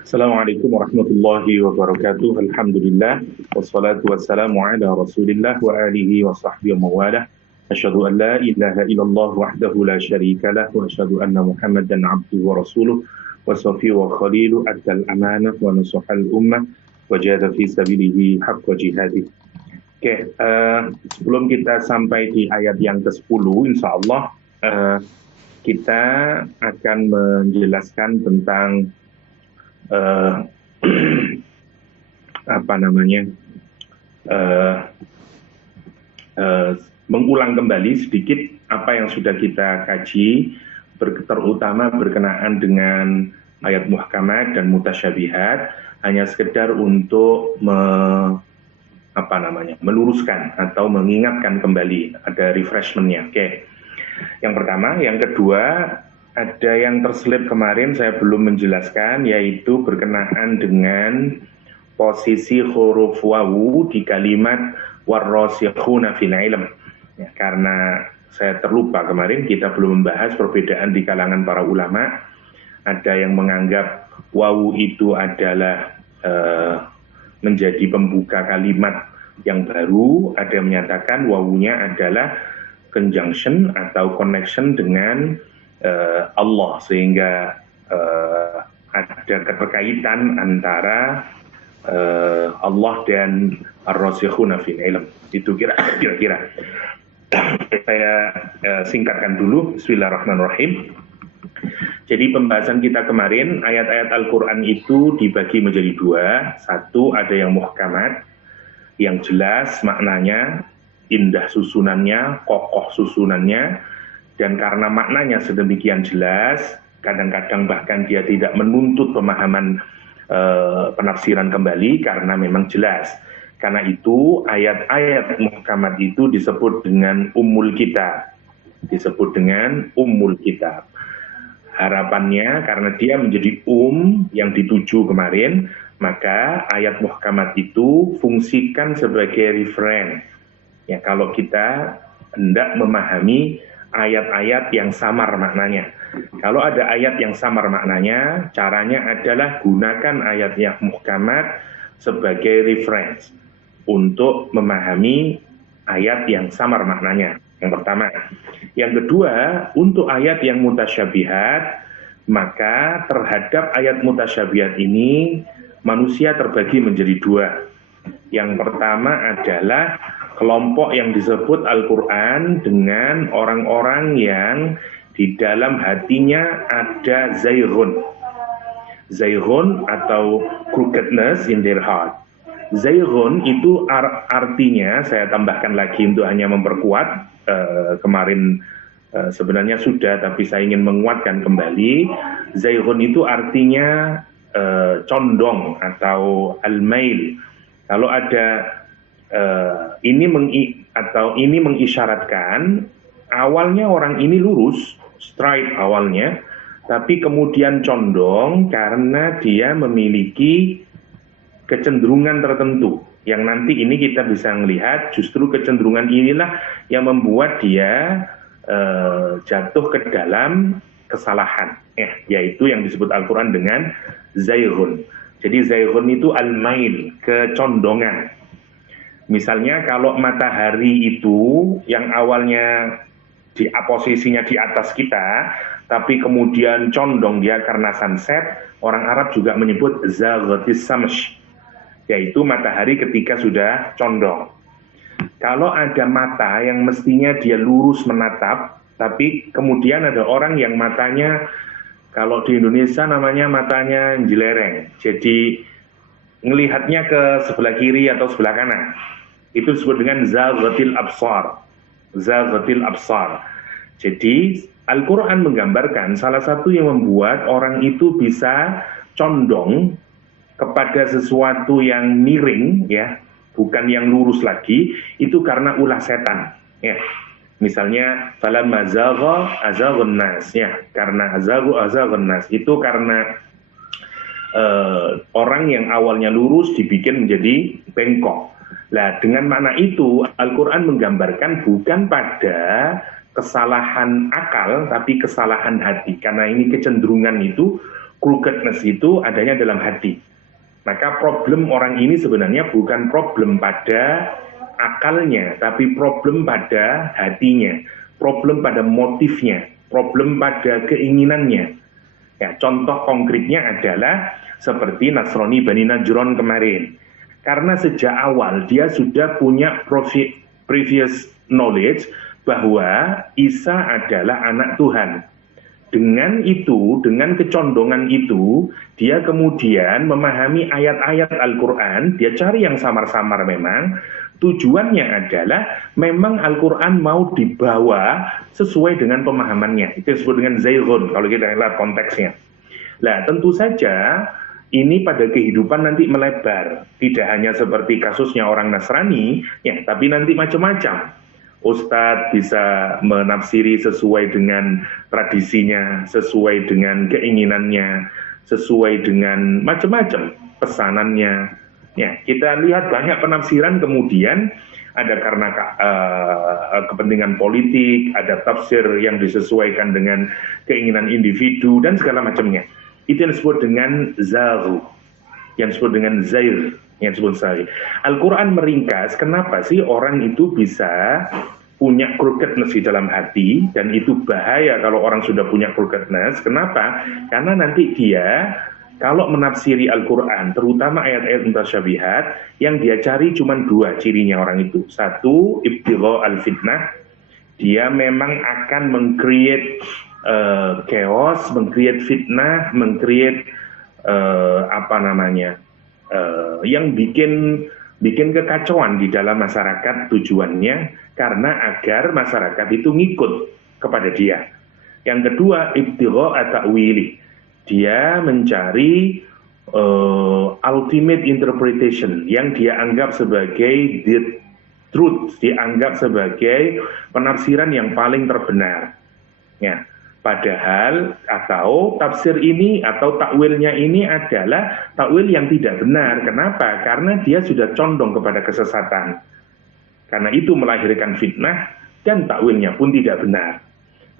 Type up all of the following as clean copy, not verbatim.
Assalamualaikum warahmatullahi wabarakatuh. Alhamdulillah wassalatu wassalamu ala Rasulillah wa alihi wa sahbihi wa mawalah. Asyhadu an la ilaha illallah wahdahu la syarika lah wa asyhadu anna Muhammadan abduhu wa rasuluh wa safiyyu wa khalilu addal amanah wa nusahal ummah wa jahada fi sabilihi haqqa jihadih. Oke, sebelum kita sampai di ayat yang ke-10, insyaallah kita akan menjelaskan tentang apa namanya, mengulang kembali sedikit apa yang sudah kita kaji, terutama berkenaan dengan ayat muhkamat dan mutasyabihat, hanya sekedar untuk meluruskan atau mengingatkan kembali, ada refreshment-nya. Oke. Yang pertama, yang kedua, ada yang terselip kemarin saya belum menjelaskan, yaitu berkenaan dengan posisi huruf wawu di kalimat warrasikhuna fil ilm. Ya, karena saya terlupa kemarin kita belum membahas perbedaan di kalangan para ulama. Ada yang menganggap wawu itu adalah menjadi pembuka kalimat yang baru, ada yang menyatakan wawunya adalah conjunction atau connection dengan Allah, sehingga ada keterkaitan antara Allah dan ar-rasikhuna fil ilm. Itu kira-kira. Saya singkatkan dulu. Bismillahirrahmanirrahim. Jadi pembahasan kita kemarin, ayat-ayat Al-Quran itu dibagi menjadi dua. Satu, ada yang muhkamat, yang jelas maknanya, indah susunannya, kokoh susunannya, dan karena maknanya sedemikian jelas, kadang-kadang bahkan dia tidak menuntut pemahaman penafsiran kembali karena memang jelas. Karena itu ayat-ayat muhkamat itu disebut dengan ummul kitab. Disebut dengan ummul kitab. Harapannya karena dia menjadi yang dituju kemarin, maka ayat muhkamat itu fungsikan sebagai reference. Ya, kalau kita hendak memahami ayat-ayat yang samar maknanya. Kalau ada ayat yang samar maknanya, caranya adalah gunakan ayat yang muhkamat sebagai reference untuk memahami ayat yang samar maknanya. Yang pertama. Yang kedua, untuk ayat yang mutasyabihat, maka terhadap ayat mutasyabihat ini manusia terbagi menjadi dua. Yang pertama adalah kelompok yang disebut Al-Quran dengan orang-orang yang di dalam hatinya ada zayghun. Zayghun atau crookedness in their heart. Zayghun itu artinya, saya tambahkan lagi untuk hanya memperkuat, kemarin sebenarnya sudah, tapi saya ingin menguatkan kembali. Zayghun itu artinya condong atau al-mail. Kalau ada ini mengisyaratkan awalnya orang ini lurus, straight awalnya, tapi kemudian condong karena dia memiliki kecenderungan tertentu. Yang nanti ini kita bisa melihat justru kecenderungan inilah yang membuat dia jatuh ke dalam kesalahan. Yaitu yang disebut Al-Quran dengan zayghun. Jadi zayghun itu al-mail, kecondongan. Misalnya kalau matahari itu yang awalnya posisinya di atas kita, tapi kemudian condong dia karena sunset, orang Arab juga menyebut zaghatis samsh, yaitu matahari ketika sudah condong. Kalau ada mata yang mestinya dia lurus menatap, tapi kemudian ada orang yang matanya, kalau di Indonesia namanya matanya jelereng, jadi ngelihatnya ke sebelah kiri atau sebelah kanan. Itu disebut dengan zaghatil absar. Zaghatil absar. Jadi Al-Quran menggambarkan salah satu yang membuat orang itu bisa condong kepada sesuatu yang miring, ya, bukan yang lurus lagi, itu karena ulah setan. Ya. Misalnya falamma zagha azaghan nas, ya, karena azaghan nas itu karena orang yang awalnya lurus dibikin menjadi bengkok. Nah, dengan makna itu Al-Quran menggambarkan bukan pada kesalahan akal, tapi kesalahan hati. Karena ini kecenderungan itu Crookedness itu adanya dalam hati. Maka problem orang ini sebenarnya bukan problem pada akalnya, tapi problem pada hatinya, problem pada motifnya, problem pada keinginannya. Ya, contoh konkretnya adalah seperti Nasrani Bani Najron kemarin. Karena sejak awal dia sudah punya previous knowledge bahwa Isa adalah anak Tuhan. Dengan itu, dengan kecondongan itu, dia kemudian memahami ayat-ayat Al-Quran, dia cari yang samar-samar memang, tujuannya adalah memang Al-Quran mau dibawa sesuai dengan pemahamannya. Itu disebut dengan zayghun, kalau kita lihat konteksnya. Nah, tentu saja ini pada kehidupan nanti melebar. Tidak hanya seperti kasusnya orang Nasrani, ya, tapi nanti macam-macam. Ustadz bisa menafsiri sesuai dengan tradisinya, sesuai dengan keinginannya, sesuai dengan macam-macam pesanannya. Ya, kita lihat banyak penafsiran kemudian ada karena kepentingan politik, ada tafsir yang disesuaikan dengan keinginan individu dan segala macamnya. Itu yang disebut dengan zaghu, yang disebut dengan zair, yang disebut sahih. Al-Quran meringkas kenapa sih orang itu bisa punya crookedness di dalam hati, dan itu bahaya kalau orang sudah punya crookedness. Kenapa? Karena nanti dia kalau menafsiri Al-Quran, terutama ayat-ayat mutasyabihat, yang dia cari cuma dua cirinya orang itu. Satu, ibtigha al-fitnah, dia memang akan meng-create chaos, meng-create fitnah, meng-create yang bikin kekacauan di dalam masyarakat, tujuannya karena agar masyarakat itu ngikut kepada dia. Yang kedua, ibtigha at-ta'wili, dia mencari ultimate interpretation yang dia anggap sebagai the truth, dianggap sebagai penafsiran yang paling terbenar. Ya. Padahal atau tafsir ini atau takwilnya ini adalah takwil yang tidak benar. Kenapa? Karena dia sudah condong kepada kesesatan. Karena itu melahirkan fitnah dan takwilnya pun tidak benar.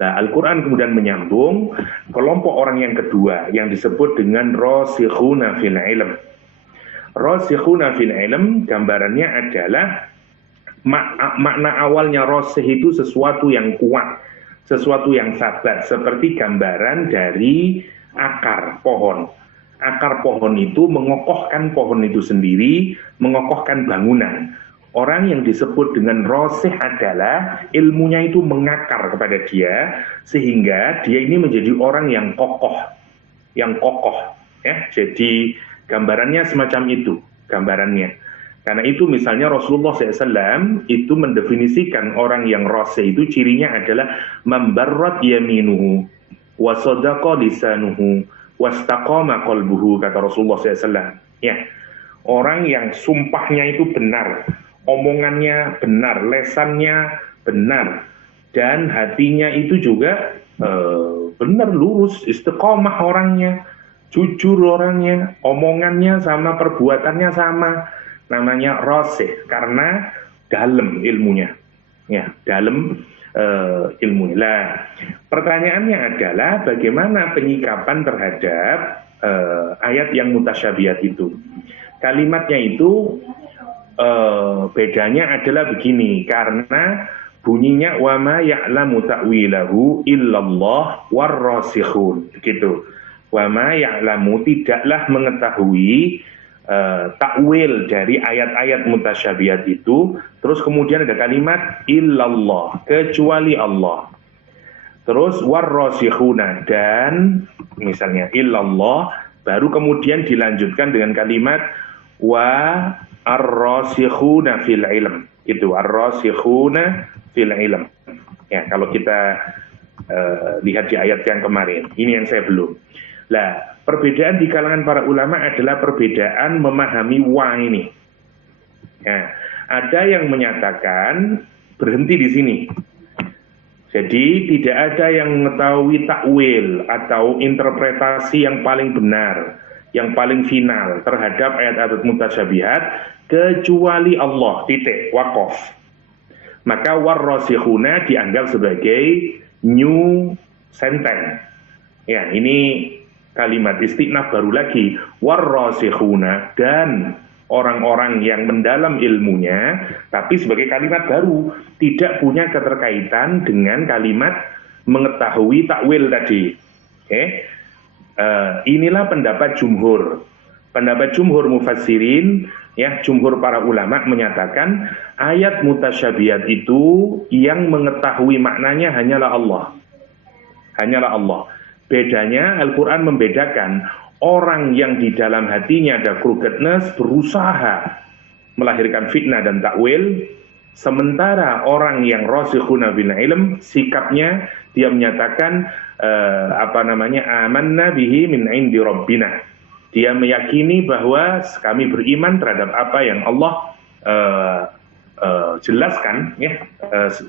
Nah, Al-Quran kemudian menyambung kelompok orang yang kedua yang disebut dengan rasikhuna fil ilm. Rasikhuna fil ilm gambarannya adalah makna awalnya rasih itu sesuatu yang kuat, sesuatu yang sabat, seperti gambaran dari akar pohon. Akar pohon itu mengokohkan pohon itu sendiri, mengokohkan bangunan. Orang yang disebut dengan rasih adalah ilmunya itu mengakar kepada dia, sehingga dia ini menjadi orang yang kokoh. Ya. Jadi gambarannya semacam itu, gambarannya. Karena itu misalnya Rasulullah SAW itu mendefinisikan orang yang rasih itu cirinya adalah membarrat yaminuhu, wasadaqa lisanuhu, wastaqama qalbuhu, kata Rasulullah SAW. Ya, orang yang sumpahnya itu benar, omongannya benar, lesannya benar, dan hatinya itu juga benar, lurus, istiqomah orangnya, jujur orangnya, omongannya sama, perbuatannya sama. Namanya rasih karena dalam ilmunya, ya, dalam ilmunya. Lah, pertanyaannya adalah bagaimana penyikapan terhadap ayat yang mutasyabihat itu. Kalimatnya itu bedanya adalah begini, karena bunyinya wa ma ya'lamu ta'wilahu illallah warrasikhun, begitu. Wa ma ya'lamu, tidaklah mengetahui takwil dari ayat-ayat mutasyabihat itu. Terus kemudian ada kalimat illallah, kecuali Allah. Terus warrasikhuna, dan misalnya illallah, baru kemudian dilanjutkan dengan kalimat wa ar-rasikhuna fil ilm. Itu ar-rasikhuna fil ilm. Ya, kalau kita lihat di ayat yang kemarin, ini yang saya belum. Lah, perbedaan di kalangan para ulama adalah perbedaan memahami wa ini. Ya, ada yang menyatakan berhenti di sini. Jadi tidak ada yang mengetahui takwil atau interpretasi yang paling benar, yang paling final terhadap ayat-ayat mutasyabihat kecuali Allah, titik, waqaf. Maka warrasikhuna dianggap sebagai new sentence. Ya, ini kalimat istinaf baru lagi, warrasikhuna, dan orang-orang yang mendalam ilmunya, tapi sebagai kalimat baru, tidak punya keterkaitan dengan kalimat mengetahui takwil tadi. Inilah pendapat jumhur. Pendapat jumhur mufassirin, ya, jumhur para ulama menyatakan ayat mutasyabihat itu yang mengetahui maknanya hanyalah Allah. Hanyalah Allah. Bedanya Al-Quran membedakan orang yang di dalam hatinya ada crookedness berusaha melahirkan fitnah dan takwil, sementara orang yang rasikhuna bil ilm sikapnya dia menyatakan amanna bihi min indi rabbina. Dia meyakini bahwa kami beriman terhadap apa yang Allah jelaskan, ya,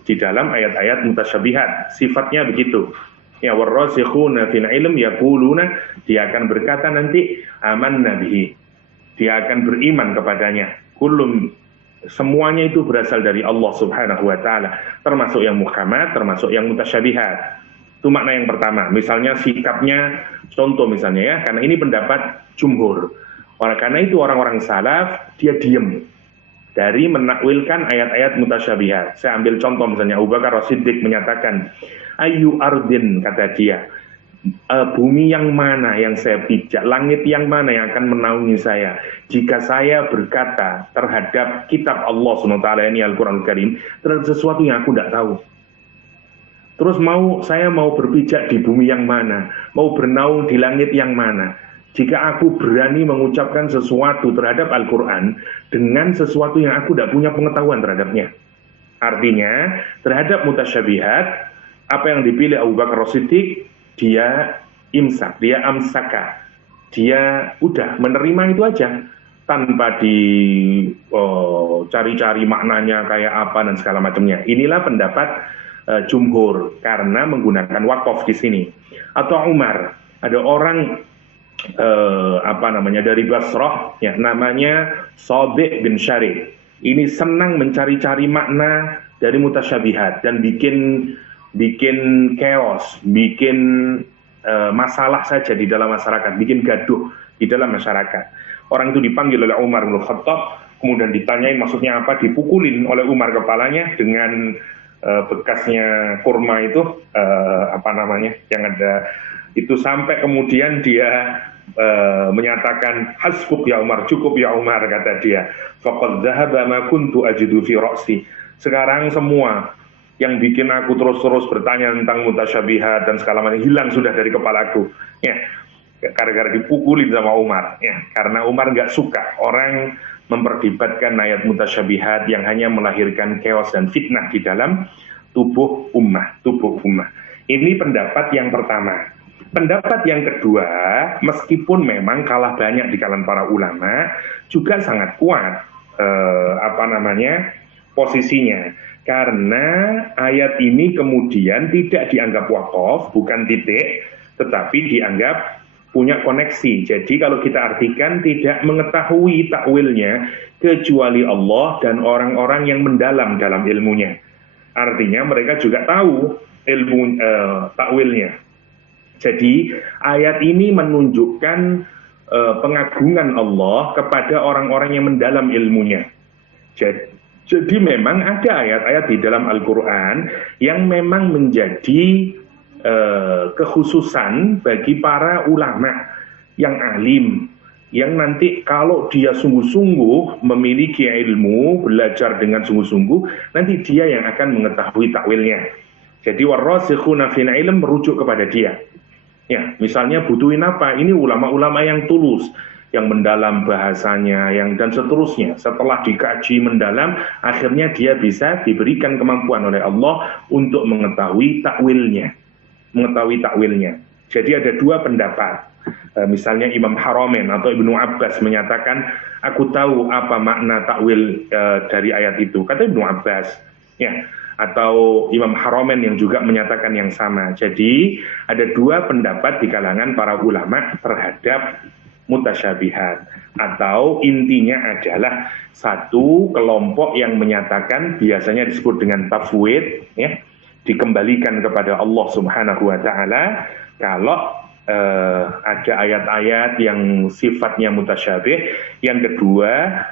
di dalam ayat-ayat mutasyabihat. Sifatnya begitu. Ya, warrasikhuna fil ilm yaquluna, dia akan berkata nanti amanna bihi. Dia akan beriman kepadanya. Kullum, semuanya itu berasal dari Allah Subhanahu wa taala, termasuk yang muhkamat, termasuk yang mutasyabihat. Itu makna yang pertama. Misalnya sikapnya, contoh misalnya, ya, karena ini pendapat jumhur. Karena itu orang-orang salaf dia diem dari menakwilkan ayat-ayat mutasyabihat. Saya ambil contoh misalnya Abu Bakar As-Siddiq menyatakan, ayu ardin, kata dia, bumi yang mana yang saya pijak, langit yang mana yang akan menaungi saya jika saya berkata terhadap kitab Allah SWT, ini Al-Quran Al-Karim, terhadap sesuatu yang aku tidak tahu. Terus saya mau berpijak di bumi yang mana, mau bernaung di langit yang mana, jika aku berani mengucapkan sesuatu terhadap Al-Quran dengan sesuatu yang aku tidak punya pengetahuan terhadapnya. Artinya terhadap mutasyabihat, apa yang dipilih Abu Bakar As-Siddiq, dia imsak, dia amsaka, dia udah menerima itu aja tanpa cari-cari maknanya kayak apa dan segala macamnya. Inilah pendapat jumhur karena menggunakan wakaf di sini. Atau Umar, ada orang dari Basrah, ya, namanya Shabi' bin Syarih. Ini senang mencari-cari makna dari mutasyabihat dan bikin chaos, bikin masalah saja di dalam masyarakat, bikin gaduh di dalam masyarakat. Orang itu dipanggil oleh Umar bin Khattab, kemudian ditanyain maksudnya apa, dipukulin oleh Umar kepalanya dengan bekasnya kurma itu, yang ada itu, sampai kemudian dia menyatakan, hasbuk ya Umar, cukup ya Umar, kata dia, faqad dhahaba ma kuntu ajidu fi ra'si. Sekarang semua yang bikin aku terus-terus bertanya tentang mutasyabihat dan segala macam hilang sudah dari kepalaku, ya, gara-gara dipukulin sama Umar, ya, karena Umar nggak suka orang memperdebatkan ayat mutasyabihat yang hanya melahirkan chaos dan fitnah di dalam tubuh ummah. Ini pendapat yang pertama. Pendapat yang kedua, meskipun memang kalah banyak di kalangan para ulama, juga sangat kuat posisinya. Karena ayat ini kemudian tidak dianggap wakaf, bukan titik, tetapi dianggap punya koneksi. Jadi kalau kita artikan, tidak mengetahui takwilnya kecuali Allah dan orang-orang yang mendalam dalam ilmunya. Artinya mereka juga tahu ilmu takwilnya. Jadi ayat ini menunjukkan pengagungan Allah kepada orang-orang yang mendalam ilmunya. Jadi memang ada ayat-ayat di dalam Al-Quran yang memang menjadi kekhususan bagi para ulama yang alim, yang nanti kalau dia sungguh-sungguh memiliki ilmu, belajar dengan sungguh-sungguh, nanti dia yang akan mengetahui takwilnya. Jadi warrasikhuna fil ilm merujuk kepada dia. Ya, misalnya butuhin apa? Ini ulama-ulama yang tulus, yang mendalam bahasanya, dan seterusnya. Setelah dikaji mendalam, akhirnya dia bisa diberikan kemampuan oleh Allah untuk mengetahui takwilnya. Jadi ada dua pendapat. Misalnya Imam Haramain atau Ibnu Abbas menyatakan, aku tahu apa makna takwil dari ayat itu. Kata Ibnu Abbas, ya. Atau Imam Haramain yang juga menyatakan yang sama. Jadi ada dua pendapat di kalangan para ulama terhadap mutasyabihat. Atau intinya adalah satu kelompok yang menyatakan, biasanya disebut dengan tafwid, ya, dikembalikan kepada Allah Subhanahu wa taala, kalau ada ayat-ayat yang sifatnya mutasyabih. Yang kedua,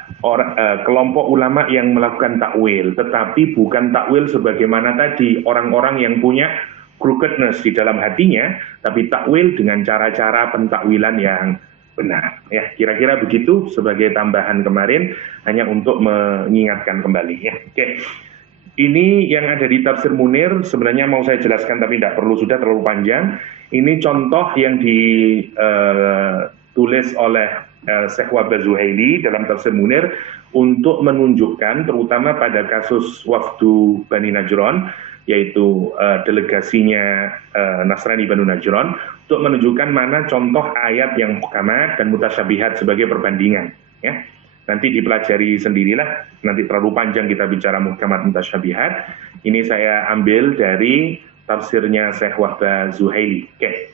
kelompok ulama yang melakukan takwil, tetapi bukan takwil sebagaimana tadi orang-orang yang punya crookedness di dalam hatinya, tapi takwil dengan cara-cara pentakwilan yang benar. Ya, kira-kira begitu sebagai tambahan kemarin, hanya untuk mengingatkan kembali. Ya, oke. Ini yang ada di Tafsir Munir, sebenarnya mau saya jelaskan tapi tidak perlu, sudah terlalu panjang. Ini contoh yang ditulis oleh Syekh Wahbah Zuhaili dalam Tafsir Munir untuk menunjukkan terutama pada kasus wafdu Bani Najron, yaitu delegasinya Nasrani Banu Najron, untuk menunjukkan mana contoh ayat yang muhkamat dan mutasyabihat sebagai perbandingan. Ya. Nanti dipelajari sendirilah, nanti terlalu panjang kita bicara muhkamat mutasyabihat. Ini saya ambil dari tafsirnya Syekh Wahbah Zuhaili. Oke.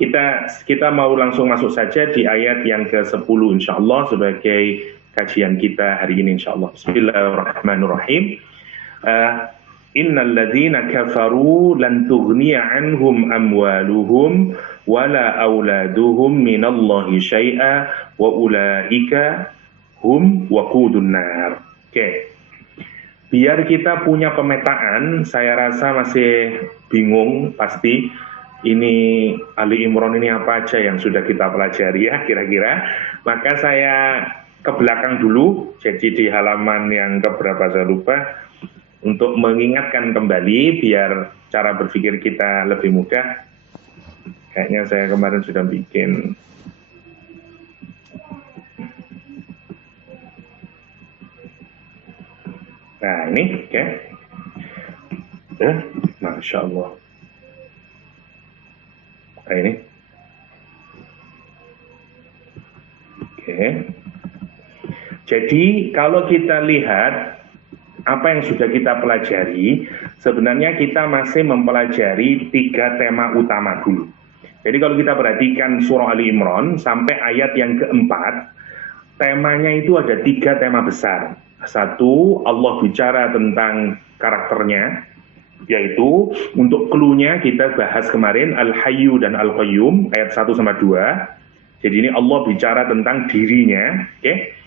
Kita mau langsung masuk saja di ayat yang ke-10 insyaallah sebagai kajian kita hari ini insyaallah. Bismillahirrahmanirrahim. Innal ladzina kafaru lan tughniya anhum amwaluhum wala auladuhum minallahi syai'a wa ulaika hum waqudun nar. Oke. Biar kita punya pemetaan, saya rasa masih bingung pasti ini Ali Imran ini apa aja yang sudah kita pelajari ya kira-kira. Maka saya ke belakang dulu, jadi di halaman yang keberapa saya lupa, untuk mengingatkan kembali biar cara berpikir kita lebih mudah. Kayaknya saya kemarin sudah bikin. Nah ini, oke. Masya Allah. Nah ini. Oke. Jadi kalau kita lihat apa yang sudah kita pelajari, sebenarnya kita masih mempelajari 3 tema utama dulu. Jadi kalau kita perhatikan surah Ali Imran sampai ayat yang keempat, temanya itu ada 3 tema besar. Satu, Allah bicara tentang karakternya, yaitu untuk clue-nya kita bahas kemarin Al-Hayyu dan Al-Qayyum ayat 1 sama 2. Jadi ini Allah bicara tentang dirinya, oke?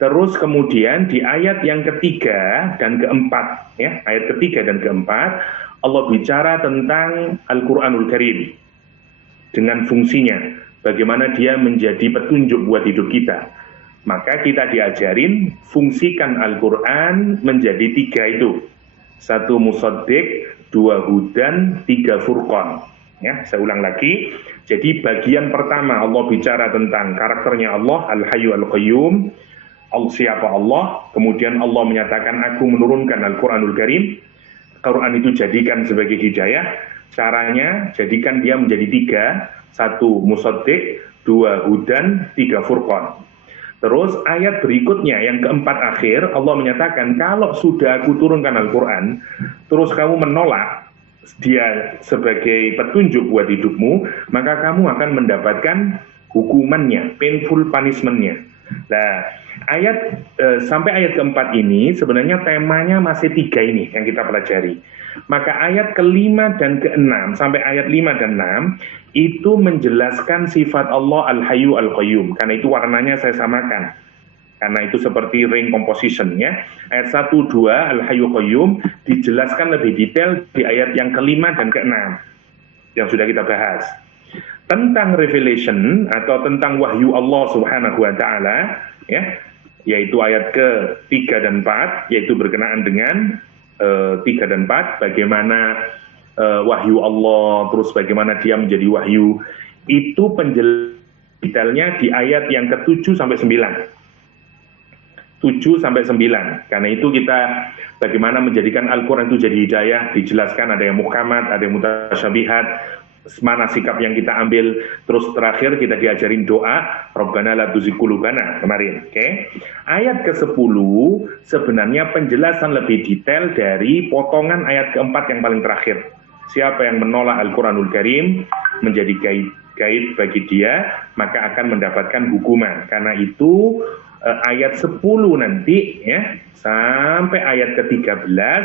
Terus kemudian di ayat yang ketiga dan keempat, ya, ayat ketiga dan keempat, Allah bicara tentang Al-Qur'anul Karim dengan fungsinya, bagaimana dia menjadi petunjuk buat hidup kita. Maka kita diajarin fungsikan Al-Quran menjadi 3 itu. 1 musaddiq, 2 hudan, 3 furqan. Ya, saya ulang lagi. Jadi bagian pertama Allah bicara tentang karakternya Allah, Al-Hayyu Al-Qayyum, siapa Allah. Kemudian Allah menyatakan aku menurunkan Al-Quranul Karim. Quran itu jadikan sebagai hidayah. Caranya jadikan dia menjadi 3. 1 musaddiq, 2 hudan, 3 furqan. Terus ayat berikutnya yang keempat akhir Allah menyatakan kalau sudah aku turunkan Al-Quran terus kamu menolak dia sebagai petunjuk buat hidupmu, maka kamu akan mendapatkan hukumannya, painful punishment-nya. Nah, sampai ayat keempat ini sebenarnya temanya masih 3 ini yang kita pelajari. Maka ayat ke-5 dan ke-6 sampai ayat 5 dan 6 itu menjelaskan sifat Allah Al-Hayyu Al-Qayyum. Karena itu warnanya saya samakan. Karena itu seperti ring composition ya. Ayat 1, 2 Al-Hayyu Qayyum dijelaskan lebih detail di ayat yang ke-5 dan ke-6 yang sudah kita bahas. Tentang revelation atau tentang wahyu Allah Subhanahu wa taala ya, yaitu ayat ke-3 dan 4 yaitu berkenaan dengan 3 dan 4 bagaimana wahyu Allah, terus bagaimana dia menjadi wahyu, itu penjelasan detailnya di ayat yang ke-7 sampai 9. 7 sampai 9. Karena itu kita bagaimana menjadikan Al-Qur'an itu jadi hidayah, dijelaskan ada yang muhkamat, ada yang mutasyabihat, mana sikap yang kita ambil. Terus terakhir kita diajarin doa Rabbana la tuzigh qulubana kemarin. Oke. Ayat ke-10 sebenarnya penjelasan lebih detail dari potongan ayat keempat yang paling terakhir. Siapa yang menolak Al-Qur'anul Karim menjadi gaib bagi dia, maka akan mendapatkan hukuman. Karena itu ayat 10 nanti ya sampai ayat ke-13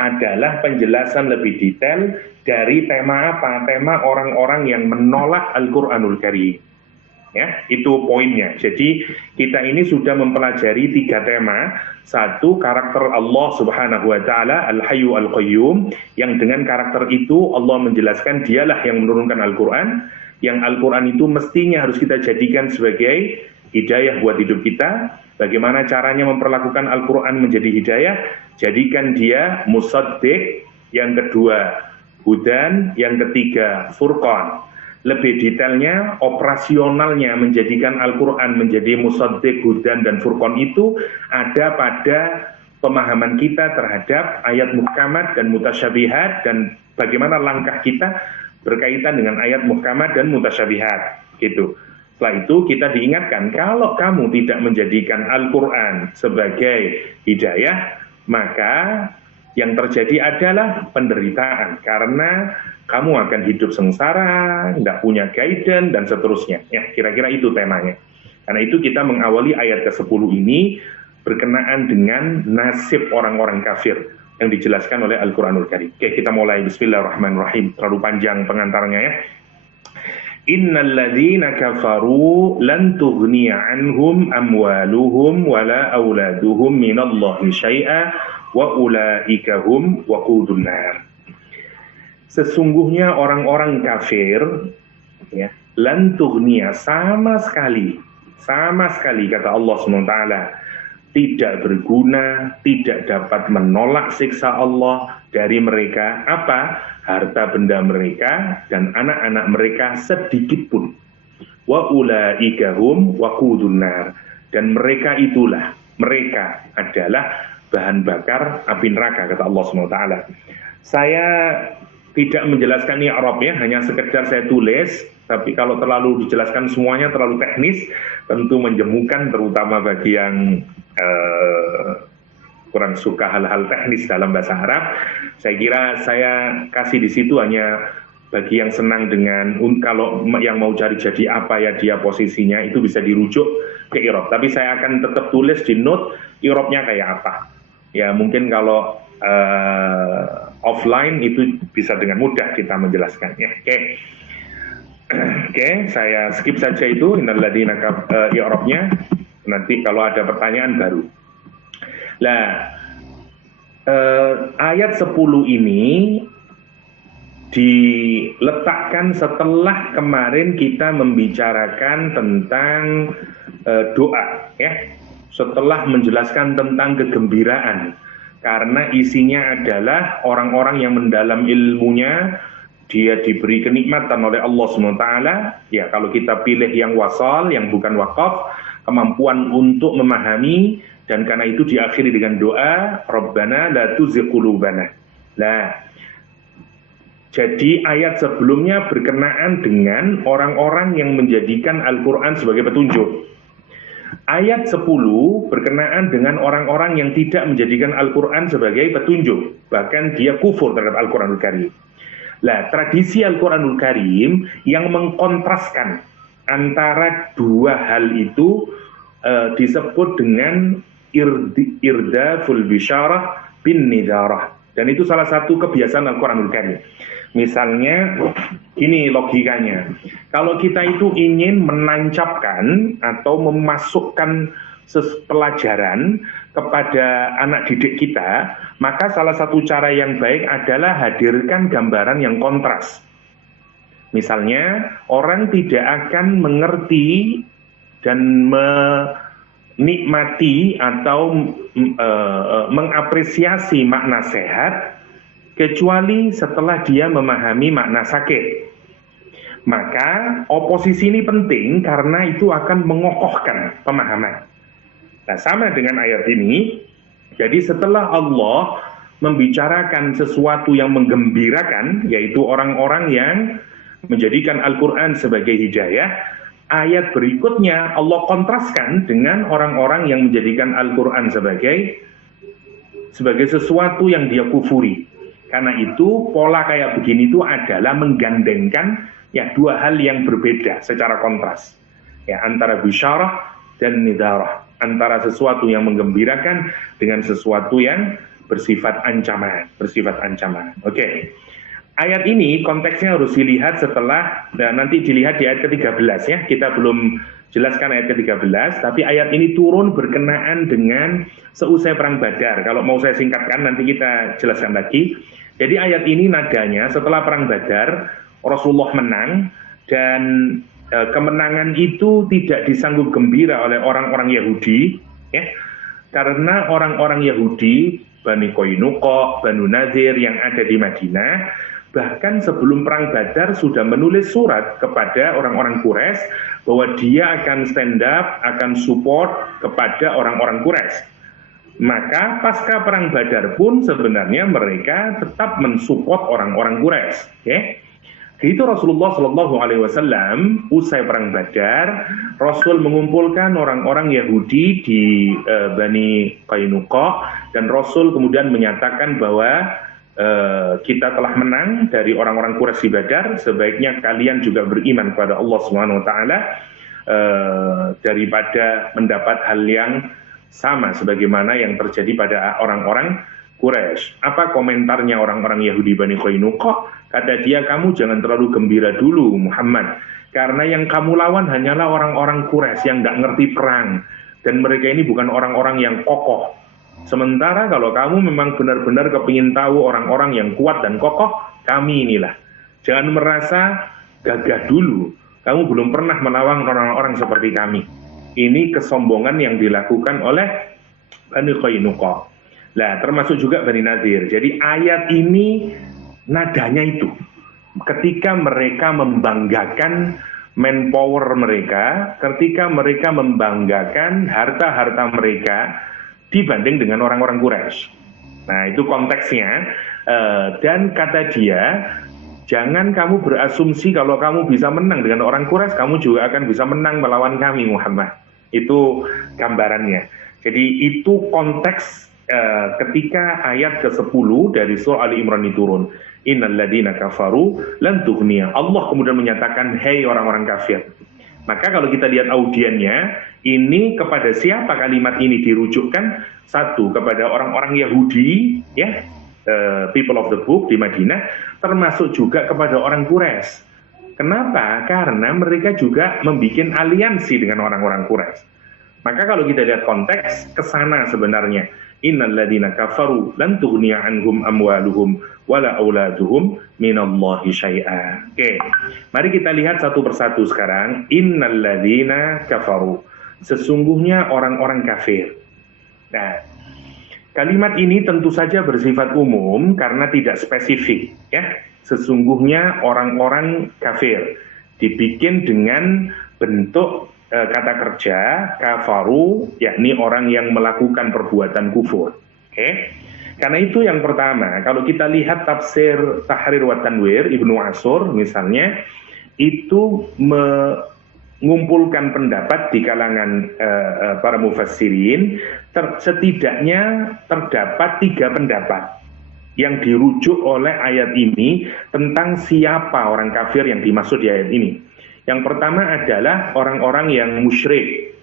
adalah penjelasan lebih detail dari tema apa? Tema orang-orang yang menolak Al-Qur'anul Karim. Ya, itu poinnya. Jadi kita ini sudah mempelajari 3 tema. Satu, karakter Allah Subhanahu wa taala Al-Hayyu Al-Qayyum, yang dengan karakter itu Allah menjelaskan dialah yang menurunkan Al-Qur'an, yang Al-Qur'an itu mestinya harus kita jadikan sebagai hidayah buat hidup kita. Bagaimana caranya memperlakukan Al-Qur'an menjadi hidayah? Jadikan dia musaddiq, yang kedua hudan, yang ketiga furqan. Lebih detailnya, operasionalnya menjadikan Al-Quran menjadi musaddiq, hudan, dan furqan itu ada pada pemahaman kita terhadap ayat muhkamat dan mutasyabihat, dan bagaimana langkah kita berkaitan dengan ayat muhkamat dan mutasyabihat. Gitu. Setelah itu kita diingatkan, kalau kamu tidak menjadikan Al-Quran sebagai hidayah, maka yang terjadi adalah penderitaan, karena kamu akan hidup sengsara, nggak punya guidance, dan seterusnya. Ya, kira-kira itu temanya. Karena itu kita mengawali ayat ke-10 ini berkenaan dengan nasib orang-orang kafir yang dijelaskan oleh Al-Quranul Karim. Oke, kita mulai. Bismillahirrahmanirrahim. Terlalu panjang pengantarnya ya. Innal ladzina kafaru lan tughniya anhum amwaluhum wala auladuhum minallahi syai'a wa ulaika hum waqudun nar. Sesungguhnya orang-orang kafir ya, lan tughniya, sama sekali kata Allah SWT, tidak berguna, tidak dapat menolak siksa Allah dari mereka apa? Harta benda mereka dan anak-anak mereka sedikit pun. Wa ulaika hum waqudun nar, dan mereka adalah bahan bakar api neraka, kata Allah SWT. Saya tidak menjelaskan i'rabnya, hanya sekedar saya tulis, tapi kalau terlalu dijelaskan semuanya terlalu teknis, tentu menjemukan, terutama bagi yang kurang suka hal-hal teknis dalam bahasa Arab. Saya kira saya kasih di situ hanya bagi yang senang dengan, kalau yang mau cari jadi apa ya dia posisinya, itu bisa dirujuk ke i'rab. Tapi saya akan tetap tulis di note i'rabnya kayak apa. Ya mungkin kalau offline itu bisa dengan mudah kita menjelaskannya. Oke, saya skip saja itu innalladzina i'rabnya. Nanti kalau ada pertanyaan baru. Nah, ayat 10 ini diletakkan setelah kemarin kita membicarakan tentang doa ya. Setelah menjelaskan tentang kegembiraan, karena isinya adalah orang-orang yang mendalam ilmunya, dia diberi kenikmatan oleh Allah SWT. Ya, kalau kita pilih yang wasal, yang bukan wakaf, kemampuan untuk memahami, dan karena itu diakhiri dengan doa, Rabbana la tuzigh qulubana. Nah, jadi ayat sebelumnya berkenaan dengan orang-orang yang menjadikan Al-Quran sebagai petunjuk. Ayat 10 berkenaan dengan orang-orang yang tidak menjadikan Al-Quran sebagai petunjuk, bahkan dia kufur terhadap Al-Quranul Karim. Nah, tradisi Al-Quranul Karim yang mengkontraskan antara dua hal itu disebut dengan irdaful bisyarah bin nidharah. Dan itu salah satu kebiasaan Al-Quranul Karim. Misalnya, ini logikanya. Kalau kita itu ingin menancapkan atau memasukkan pelajaran kepada anak didik kita, maka salah satu cara yang baik adalah hadirkan gambaran yang kontras. Misalnya, orang tidak akan mengerti dan menikmati atau mengapresiasi makna sehat kecuali setelah dia memahami makna sakit. Maka oposisi ini penting karena itu akan mengokohkan pemahaman. Nah, sama dengan ayat ini, jadi setelah Allah membicarakan sesuatu yang menggembirakan, yaitu orang-orang yang menjadikan Al-Quran sebagai hidayah, ayat berikutnya Allah kontraskan dengan orang-orang yang menjadikan Al-Quran sebagai sesuatu yang dia kufuri. Karena itu pola kayak begini itu adalah menggandengkan ya dua hal yang berbeda secara kontras. Ya, antara bisyarah dan nidharah, antara sesuatu yang menggembirakan dengan sesuatu yang bersifat ancaman, Oke. ayat ini konteksnya harus dilihat setelah, nanti dilihat di ayat ke-13 ya, kita belum jelaskan ayat ke-13, tapi ayat ini turun berkenaan dengan seusai perang Badar. Kalau mau saya singkatkan nanti kita jelaskan lagi. Jadi ayat ini nadanya setelah perang Badar, Rasulullah menang, dan kemenangan itu tidak disanggup gembira oleh orang-orang Yahudi, ya, karena orang-orang Yahudi, Bani Qainuqa, Banu Nadir yang ada di Madinah, bahkan sebelum perang Badar sudah menulis surat kepada orang-orang Quraisy bahwa dia akan stand up, akan support kepada orang-orang Quraisy. Maka pasca perang Badar pun sebenarnya mereka tetap mensupport orang-orang Quraisy. Okay? Itu Rasulullah Shallallahu Alaihi Wasallam usai perang Badar, Rasul mengumpulkan orang-orang Yahudi di Bani Qainuqa, dan Rasul kemudian menyatakan bahwa kita telah menang dari orang-orang Quraisy di Badar. Sebaiknya kalian juga beriman kepada Allah Subhanahu Wa Taala daripada mendapat hal yang sama sebagaimana yang terjadi pada orang-orang Quraisy. Apa komentarnya orang-orang Yahudi Bani Qainuqa? Kata dia, kamu jangan terlalu gembira dulu Muhammad, karena yang kamu lawan hanyalah orang-orang Quraisy yang nggak ngerti perang, dan mereka ini bukan orang-orang yang kokoh. Sementara kalau kamu memang benar-benar kepingin tahu orang-orang yang kuat dan kokoh, kami inilah. Jangan merasa gagah dulu, kamu belum pernah melawan orang-orang seperti kami. Ini kesombongan yang dilakukan oleh Bani Qainuqa. Nah, termasuk juga Bani Nadir. Jadi ayat ini nadanya itu ketika mereka membanggakan manpower mereka, ketika mereka membanggakan harta-harta mereka dibanding dengan orang-orang Quraisy. Nah, itu konteksnya. Dan kata dia, jangan kamu berasumsi kalau kamu bisa menang dengan orang Quraisy, kamu juga akan bisa menang melawan kami Muhammad. Itu gambarannya. Jadi itu konteks ketika ayat ke-10 dari surah Ali Imran ini turun. Innal ladzina kafaru lan tughniya. Allah kemudian menyatakan, "Hei orang-orang kafir." Maka kalau kita lihat audiennya, ini kepada siapa kalimat ini dirujukkan? Satu, kepada orang-orang Yahudi, ya, people of the book di Madinah, termasuk juga kepada orang Quraisy. Kenapa? Karena mereka juga membuat aliansi dengan orang-orang Quraisy. Maka kalau kita lihat konteks, kesana sebenarnya. Innal ladzina kafaru lan tughniya anhum amwaluhum wala auladuhum minallahi syai'a. Oke. Mari kita lihat satu persatu sekarang. Innal ladzina kafaru. Sesungguhnya orang-orang kafir. Nah, kalimat ini tentu saja bersifat umum karena tidak spesifik, ya. Sesungguhnya orang-orang kafir dibikin dengan bentuk kata kerja kafaru, yakni orang yang melakukan perbuatan kufur. Oke. Karena itu yang pertama, kalau kita lihat tafsir Tahrir wa Tanwir Ibnu Ashur misalnya, itu mengumpulkan pendapat di kalangan para mufassirin, setidaknya terdapat 3 pendapat yang dirujuk oleh ayat ini tentang siapa orang kafir yang dimaksud di ayat ini. Yang pertama adalah orang-orang yang musyrik.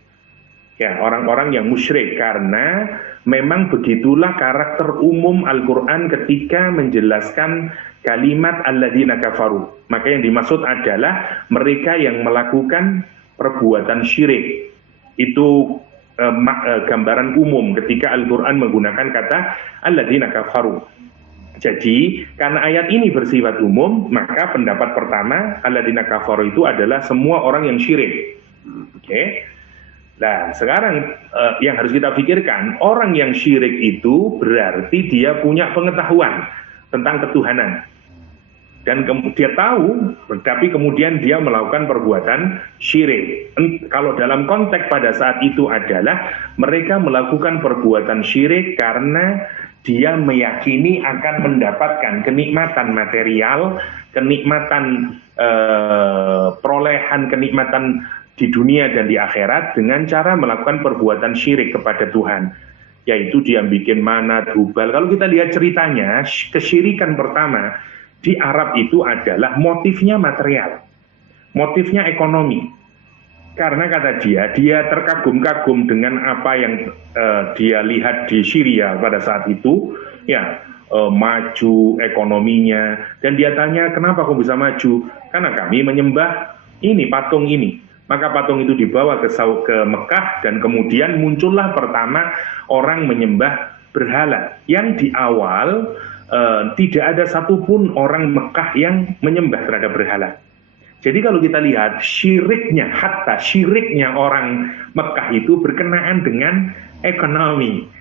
Ya, orang-orang yang musyrik, karena memang begitulah karakter umum Al-Quran ketika menjelaskan kalimat alladzina kafaru. Maka yang dimaksud adalah mereka yang melakukan perbuatan syirik. Itu gambaran umum ketika Al-Quran menggunakan kata alladzina kafaru. Jadi, karena ayat ini bersifat umum, maka pendapat pertama, alladzina kafaru itu adalah semua orang yang syirik. Oke. Nah, sekarang yang harus kita pikirkan, orang yang syirik itu berarti dia punya pengetahuan tentang ketuhanan. Dan dia tahu, tapi kemudian dia melakukan perbuatan syirik. Kalau dalam konteks pada saat itu adalah mereka melakukan perbuatan syirik karena dia meyakini akan mendapatkan kenikmatan material, kenikmatan perolehan kenikmatan di dunia dan di akhirat dengan cara melakukan perbuatan syirik kepada Tuhan. Yaitu dia bikin manat, hubal. Kalau kita lihat ceritanya, kesyirikan pertama di Arab itu adalah motifnya material, motifnya ekonomi. Karena kata dia terkagum-kagum dengan apa yang dia lihat di Syria pada saat itu. Ya, maju ekonominya. Dan dia tanya, kenapa kok bisa maju? Karena kami menyembah ini, patung ini. Maka patung itu dibawa ke Mekah, dan kemudian muncullah pertama orang menyembah berhala. Yang di awal tidak ada satupun orang Mekah yang menyembah terhadap berhala. Jadi kalau kita lihat syiriknya, hatta syiriknya orang Mekah itu berkenaan dengan ekonomi.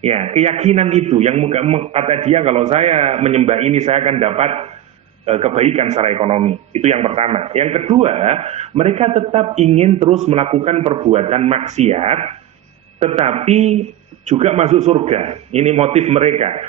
Ya, keyakinan itu yang kata dia, kalau saya menyembah ini saya akan dapat kebaikan secara ekonomi. Itu yang pertama. Yang kedua, mereka tetap ingin terus melakukan perbuatan maksiat, tetapi juga masuk surga. Ini motif mereka.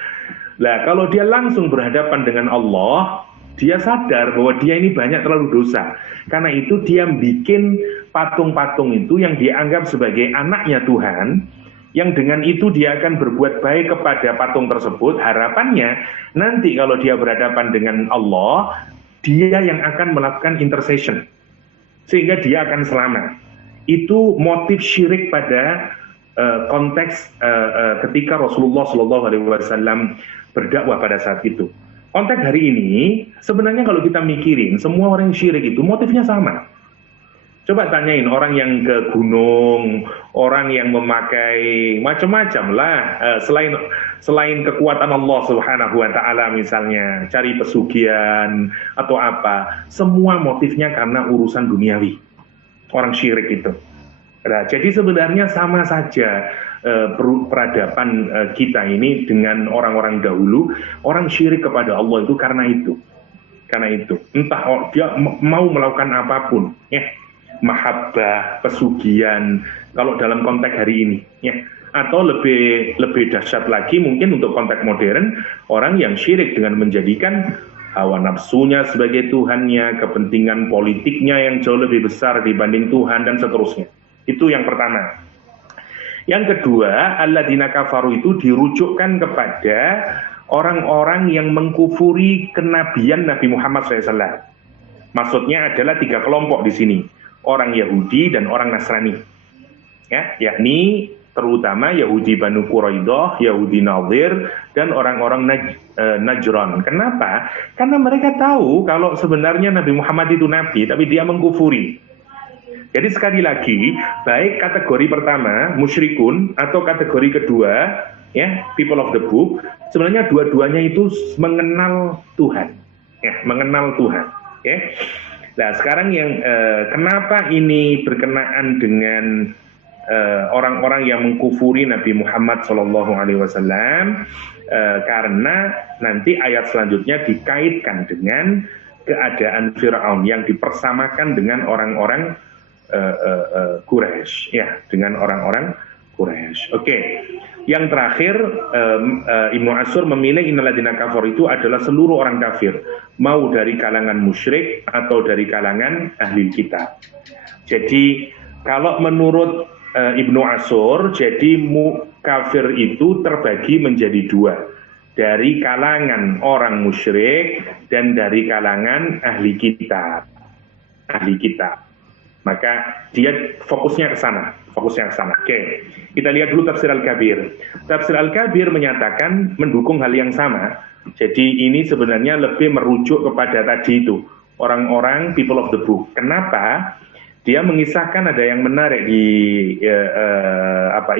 Nah, kalau dia langsung berhadapan dengan Allah, dia sadar bahwa dia ini banyak terlalu dosa. Karena itu dia bikin patung-patung itu yang dianggap sebagai anaknya Tuhan, yang dengan itu dia akan berbuat baik kepada patung tersebut. Harapannya nanti kalau dia berhadapan dengan Allah, dia yang akan melakukan intercession, sehingga dia akan selamat. Itu motif syirik pada konteks ketika Rasulullah SAW berdakwah pada saat itu. Konteks hari ini, sebenarnya kalau kita mikirin, semua orang syirik itu motifnya sama. Coba tanyain orang yang ke gunung, orang yang memakai macam-macam lah, selain kekuatan Allah Subhanahu wa Ta'ala, misalnya cari pesugihan atau apa, semua motifnya karena urusan duniawi. Orang syirik itu. Nah, jadi sebenarnya sama saja peradaban kita ini dengan orang-orang dahulu. Orang syirik kepada Allah itu karena itu. Entah dia mau melakukan apapun, ya. Mahabbah, pesugihan, kalau dalam konteks hari ini, ya. Atau lebih dahsyat lagi mungkin untuk konteks modern, orang yang syirik dengan menjadikan hawa nafsunya sebagai Tuhannya, kepentingan politiknya yang jauh lebih besar dibanding Tuhan, dan seterusnya. Itu yang pertama. Yang kedua, alladzina kafaru itu dirujukkan kepada orang-orang yang mengkufuri kenabian Nabi Muhammad SAW. Maksudnya adalah 3 kelompok di sini. Orang Yahudi dan orang Nasrani, ya, yakni terutama Yahudi Banu Quraidah, Yahudi Nadir, dan orang-orang Najran. Kenapa? Karena mereka tahu kalau sebenarnya Nabi Muhammad itu nabi, tapi dia mengkufuri. Jadi sekali lagi, baik kategori pertama musyrikun atau kategori kedua, ya, people of the book, sebenarnya dua-duanya itu mengenal Tuhan, ya, mengenal Tuhan, ya. Nah, sekarang yang kenapa ini berkenaan dengan orang-orang yang mengkufuri Nabi Muhammad SAW? Karena nanti ayat selanjutnya dikaitkan dengan keadaan Fir'aun yang dipersamakan dengan orang-orang Quraisy, ya, dengan orang-orang Quraisy. Oke. Yang terakhir, Ibnu Ashur memilih innalladzina kafar itu adalah seluruh orang kafir, mau dari kalangan musyrik atau dari kalangan ahli kitab. Jadi kalau menurut Ibnu Ashur, jadi kafir itu terbagi menjadi 2, dari kalangan orang musyrik dan dari kalangan ahli kitab. Maka dia fokusnya ke sana. Oke. Kita lihat dulu Tafsir Al-Kabir. Tafsir Al-Kabir menyatakan mendukung hal yang sama. Jadi ini sebenarnya lebih merujuk kepada tadi itu, orang-orang people of the book. Kenapa? Dia mengisahkan ada yang menarik di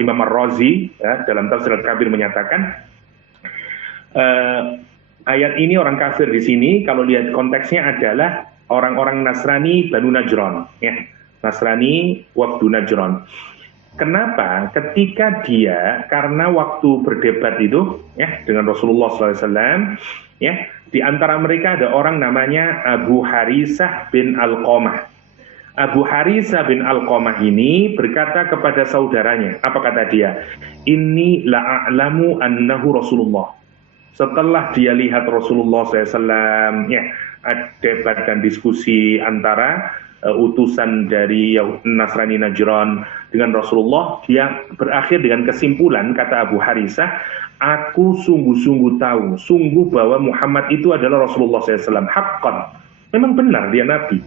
Imam Ar-Razi, ya, dalam Tafsir Al-Kabir menyatakan ayat ini orang kafir di sini kalau lihat konteksnya adalah orang-orang Nasrani Banu Najran, ya. Nasrani waktu Najran. Kenapa? Ketika dia, karena waktu berdebat itu, ya, dengan Rasulullah SAW, ya, di antara mereka ada orang namanya Abu Harisah bin Alqamah. Abu Harisah bin Alqamah ini berkata kepada saudaranya, apa kata dia? Inni la'a'lamu annahu Rasulullah. Setelah dia lihat Rasulullah SAW, ya, debat dan diskusi antara utusan dari Nasrani Najran dengan Rasulullah, dia berakhir dengan kesimpulan, kata Abu Harisah, aku sungguh-sungguh tahu, sungguh bahwa Muhammad itu adalah Rasulullah SAW, haqqan, memang benar dia Nabi.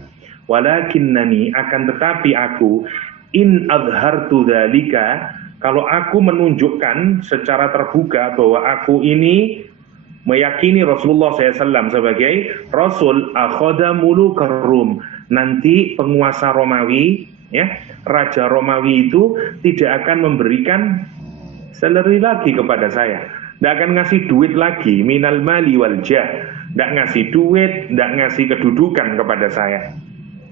Walakinnani, akan tetapi aku, in adhartu dzalika, kalau aku menunjukkan secara terbuka bahwa aku ini meyakini Rasulullah SAW sebagai Rasul, akhadha mulukar Rum, nanti penguasa Romawi, ya, Raja Romawi itu tidak akan memberikan salary lagi kepada saya, tidak akan ngasih duit lagi, minal mali wal jah, tidak ngasih duit, tidak ngasih kedudukan kepada saya.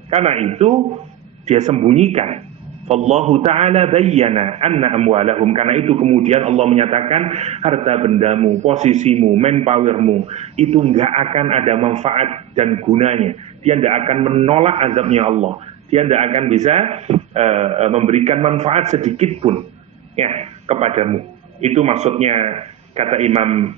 Karena itu dia sembunyikan. Wallahu ta'ala bayyana anna amwalahum, karena itu kemudian Allah menyatakan harta bendamu, posisimu, manpowermu itu enggak akan ada manfaat dan gunanya. Dia enggak akan menolak azabnya Allah. Dia enggak akan bisa memberikan manfaat sedikit pun ya kepadamu. Itu maksudnya kata Imam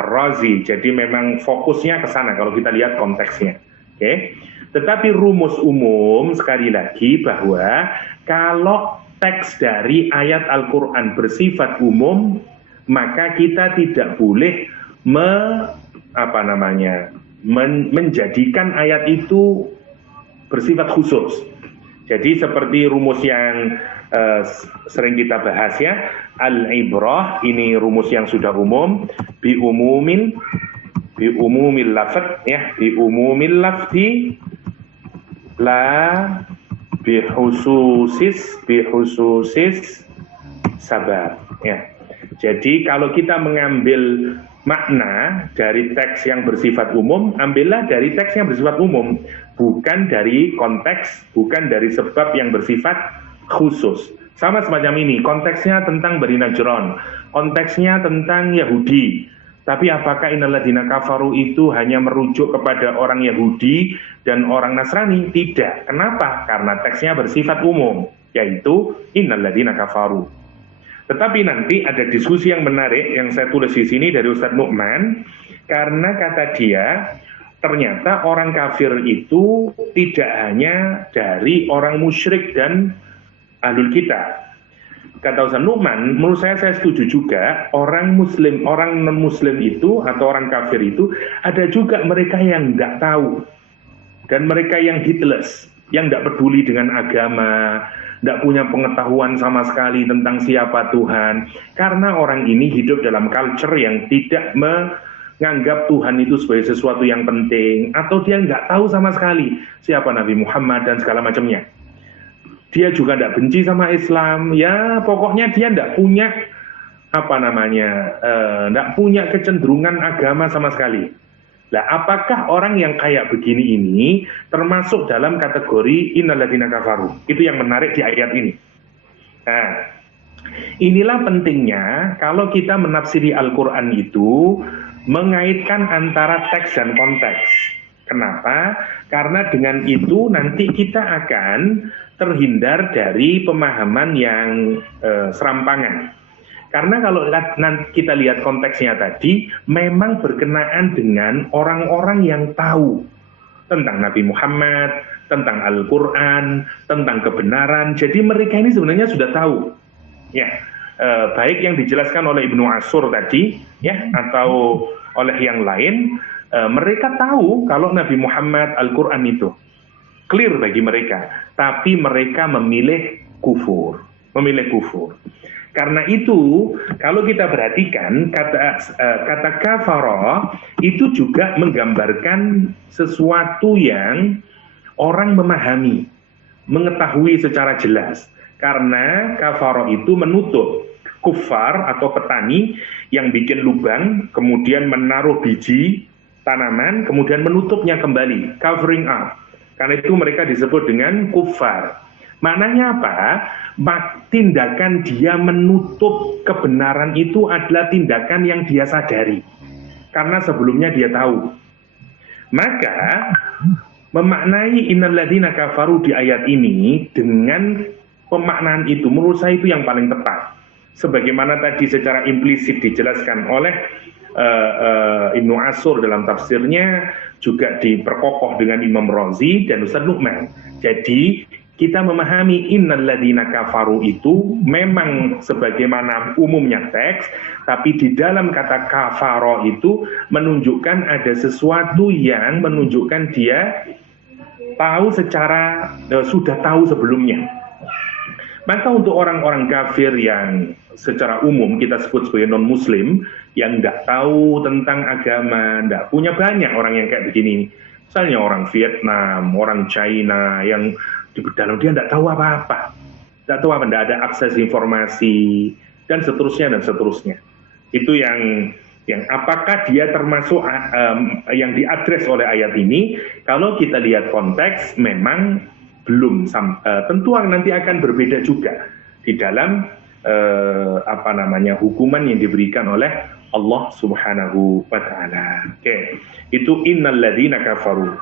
Ar-Razi. Jadi memang fokusnya ke sana kalau kita lihat konteksnya. Oke. Tetapi rumus umum sekali lagi bahwa kalau teks dari ayat Al-Quran bersifat umum, maka kita tidak boleh menjadikan ayat itu bersifat khusus. Jadi seperti rumus yang sering kita bahas ya, al-ibrah, ini rumus yang sudah umum, bi umumil lafz ya, bi umumil lafzi la bihususis sabab ya. Jadi kalau kita mengambil makna dari teks yang bersifat umum, ambillah dari teks yang bersifat umum, bukan dari konteks, bukan dari sebab yang bersifat khusus. Sama semacam ini, konteksnya tentang Bani Najran, konteksnya tentang Yahudi. Tapi apakah innalladzina kafaru itu hanya merujuk kepada orang Yahudi dan orang Nasrani? Tidak. Kenapa? Karena teksnya bersifat umum, yaitu innalladzina kafaru. Tetapi nanti ada diskusi yang menarik yang saya tulis di sini dari Ustadz Nu'man, karena kata dia, ternyata orang kafir itu tidak hanya dari orang musyrik dan ahlul kitab. Kata Ustaz Nu'man, menurut saya setuju juga, orang muslim, orang non-muslim itu atau orang kafir itu ada juga mereka yang tidak tahu dan mereka yang heedless, yang tidak peduli dengan agama, tidak punya pengetahuan sama sekali tentang siapa Tuhan, karena orang ini hidup dalam culture yang tidak menganggap Tuhan itu sebagai sesuatu yang penting, atau dia nggak tahu sama sekali siapa Nabi Muhammad dan segala macamnya. Dia juga tidak benci sama Islam, ya pokoknya dia tidak punya tidak punya kecenderungan agama sama sekali. Nah, apakah orang yang kayak begini ini termasuk dalam kategori innalladzina kafaru? Itu yang menarik di ayat ini. Nah, inilah pentingnya kalau kita menafsiri Al-Quran itu mengaitkan antara teks dan konteks. Kenapa? Karena dengan itu nanti kita akan terhindar dari pemahaman yang serampangan. Karena kalau kita lihat konteksnya tadi, memang berkenaan dengan orang-orang yang tahu tentang Nabi Muhammad, tentang Al-Quran, tentang kebenaran. Jadi mereka ini sebenarnya sudah tahu. Ya, baik yang dijelaskan oleh Ibnu Ashur tadi, ya, atau oleh yang lain, mereka tahu kalau Nabi Muhammad, Al-Quran itu clear bagi mereka, tapi mereka memilih kufur. Karena itu, kalau kita perhatikan kata kafara itu juga menggambarkan sesuatu yang orang memahami, mengetahui secara jelas. Karena kafara itu menutup, kufar atau petani yang bikin lubang, kemudian menaruh biji tanaman, kemudian menutupnya kembali, covering up. Karena itu mereka disebut dengan kufar. Maknanya apa? Tindakan dia menutup kebenaran itu adalah tindakan yang dia sadari. Karena sebelumnya dia tahu. Maka memaknai innalladzina kafaru di ayat ini dengan pemaknaan itu, menurut saya itu yang paling tepat. Sebagaimana tadi secara implisit dijelaskan oleh Ibnu Ashur dalam tafsirnya, juga diperkokoh dengan Imam Razi dan Ustaz Nu'man. Jadi kita memahami innalladzina kafaru itu memang sebagaimana umumnya teks, tapi di dalam kata kafaro itu menunjukkan ada sesuatu yang menunjukkan dia tahu sudah tahu sebelumnya. Maka untuk orang-orang kafir yang secara umum kita sebut sebagai non-muslim, yang nggak tahu tentang agama, nggak punya banyak orang yang kayak begini. Misalnya orang Vietnam, orang China, yang di dalam dia nggak tahu apa-apa. Nggak tahu apa, nggak ada akses informasi, dan seterusnya, dan seterusnya. Itu yang apakah dia termasuk yang diadres oleh ayat ini? Kalau kita lihat konteks, memang belum. Tentu nanti akan berbeda juga di dalam hukuman yang diberikan oleh Allah Subhanahu wa Ta'ala. Oke. Itu innal ladzina kafaru.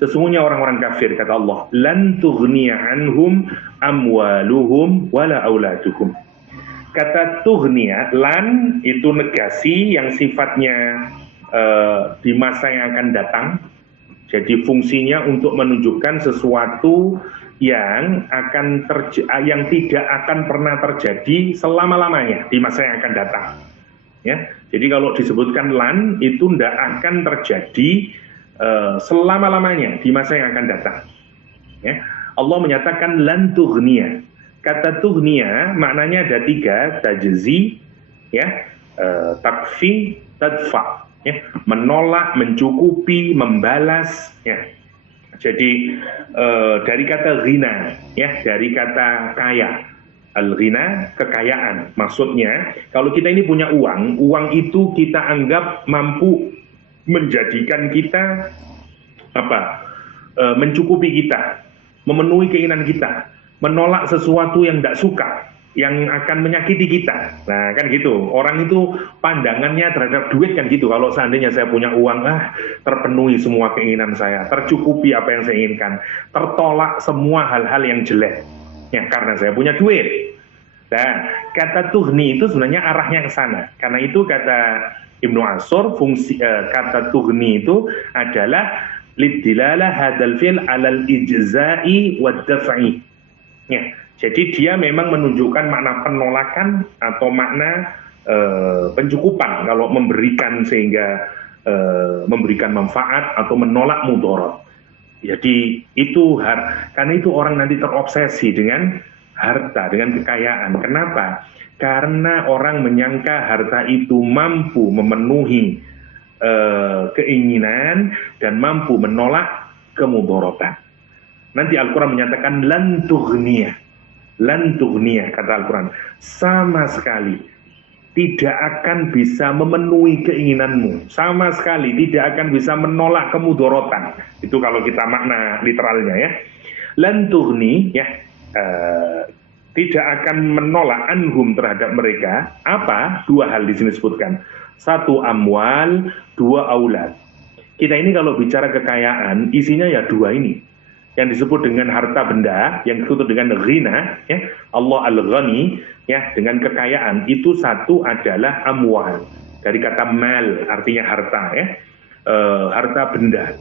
Sesungguhnya orang-orang kafir, kata Allah, lan tughniya anhum amwaluhum wala auladuhum. Kata tughniya, lan itu negasi yang sifatnya di masa yang akan datang. Jadi fungsinya untuk menunjukkan sesuatu yang yang tidak akan pernah terjadi selama-lamanya di masa yang akan datang. Ya, jadi kalau disebutkan lan itu tidak akan terjadi selama-lamanya di masa yang akan datang. Ya, Allah menyatakan lan tughniya. Kata tughniya maknanya ada 3, tajzi, ya, takfi, tadfa. Ya, menolak, mencukupi, membalas. Ya. Jadi dari kata ghina, ya, dari kata kaya. Al-ghina, kekayaan. Maksudnya, kalau kita ini punya uang, uang itu kita anggap mampu menjadikan kita mencukupi kita, memenuhi keinginan kita, menolak sesuatu yang tidak suka, yang akan menyakiti kita. Nah, kan gitu. Orang itu pandangannya terhadap duit kan gitu. Kalau seandainya saya punya uang, terpenuhi semua keinginan saya, tercukupi apa yang saya inginkan, tertolak semua hal-hal yang jelek. Ya, karena saya punya duit. Nah, kata tughni itu sebenarnya arahnya ke sana. Karena itu kata Ibnu Ashur, fungsi kata tughni itu adalah liddilalah hadzal fi'l 'alal ijza'i wad daf'i. Ya, jadi dia memang menunjukkan makna penolakan atau makna pencukupan kalau memberikan, sehingga memberikan manfaat atau menolak mudarat. Jadi itu karena itu orang nanti terobsesi dengan harta, dengan kekayaan. Kenapa? Karena orang menyangka harta itu mampu memenuhi keinginan dan mampu menolak kemudaratan. Nanti Al-Quran menyatakan lan tughniya, kata Al-Quran, sama sekali tidak akan bisa memenuhi keinginanmu, sama sekali tidak akan bisa menolak kemudaratan. Itu kalau kita makna literalnya, ya. Lan tughni, ya, tidak akan menolak anhum terhadap mereka. Apa? 2 hal di sini disebutkan. 1 amwal, 2 aulad. Kita ini kalau bicara kekayaan, isinya ya 2 ini. Yang disebut dengan harta benda, yang disebut dengan ghina, ya, Allah al-ghani, ya, dengan kekayaan, itu 1 adalah amwal. Dari kata mal, artinya harta, ya, harta benda.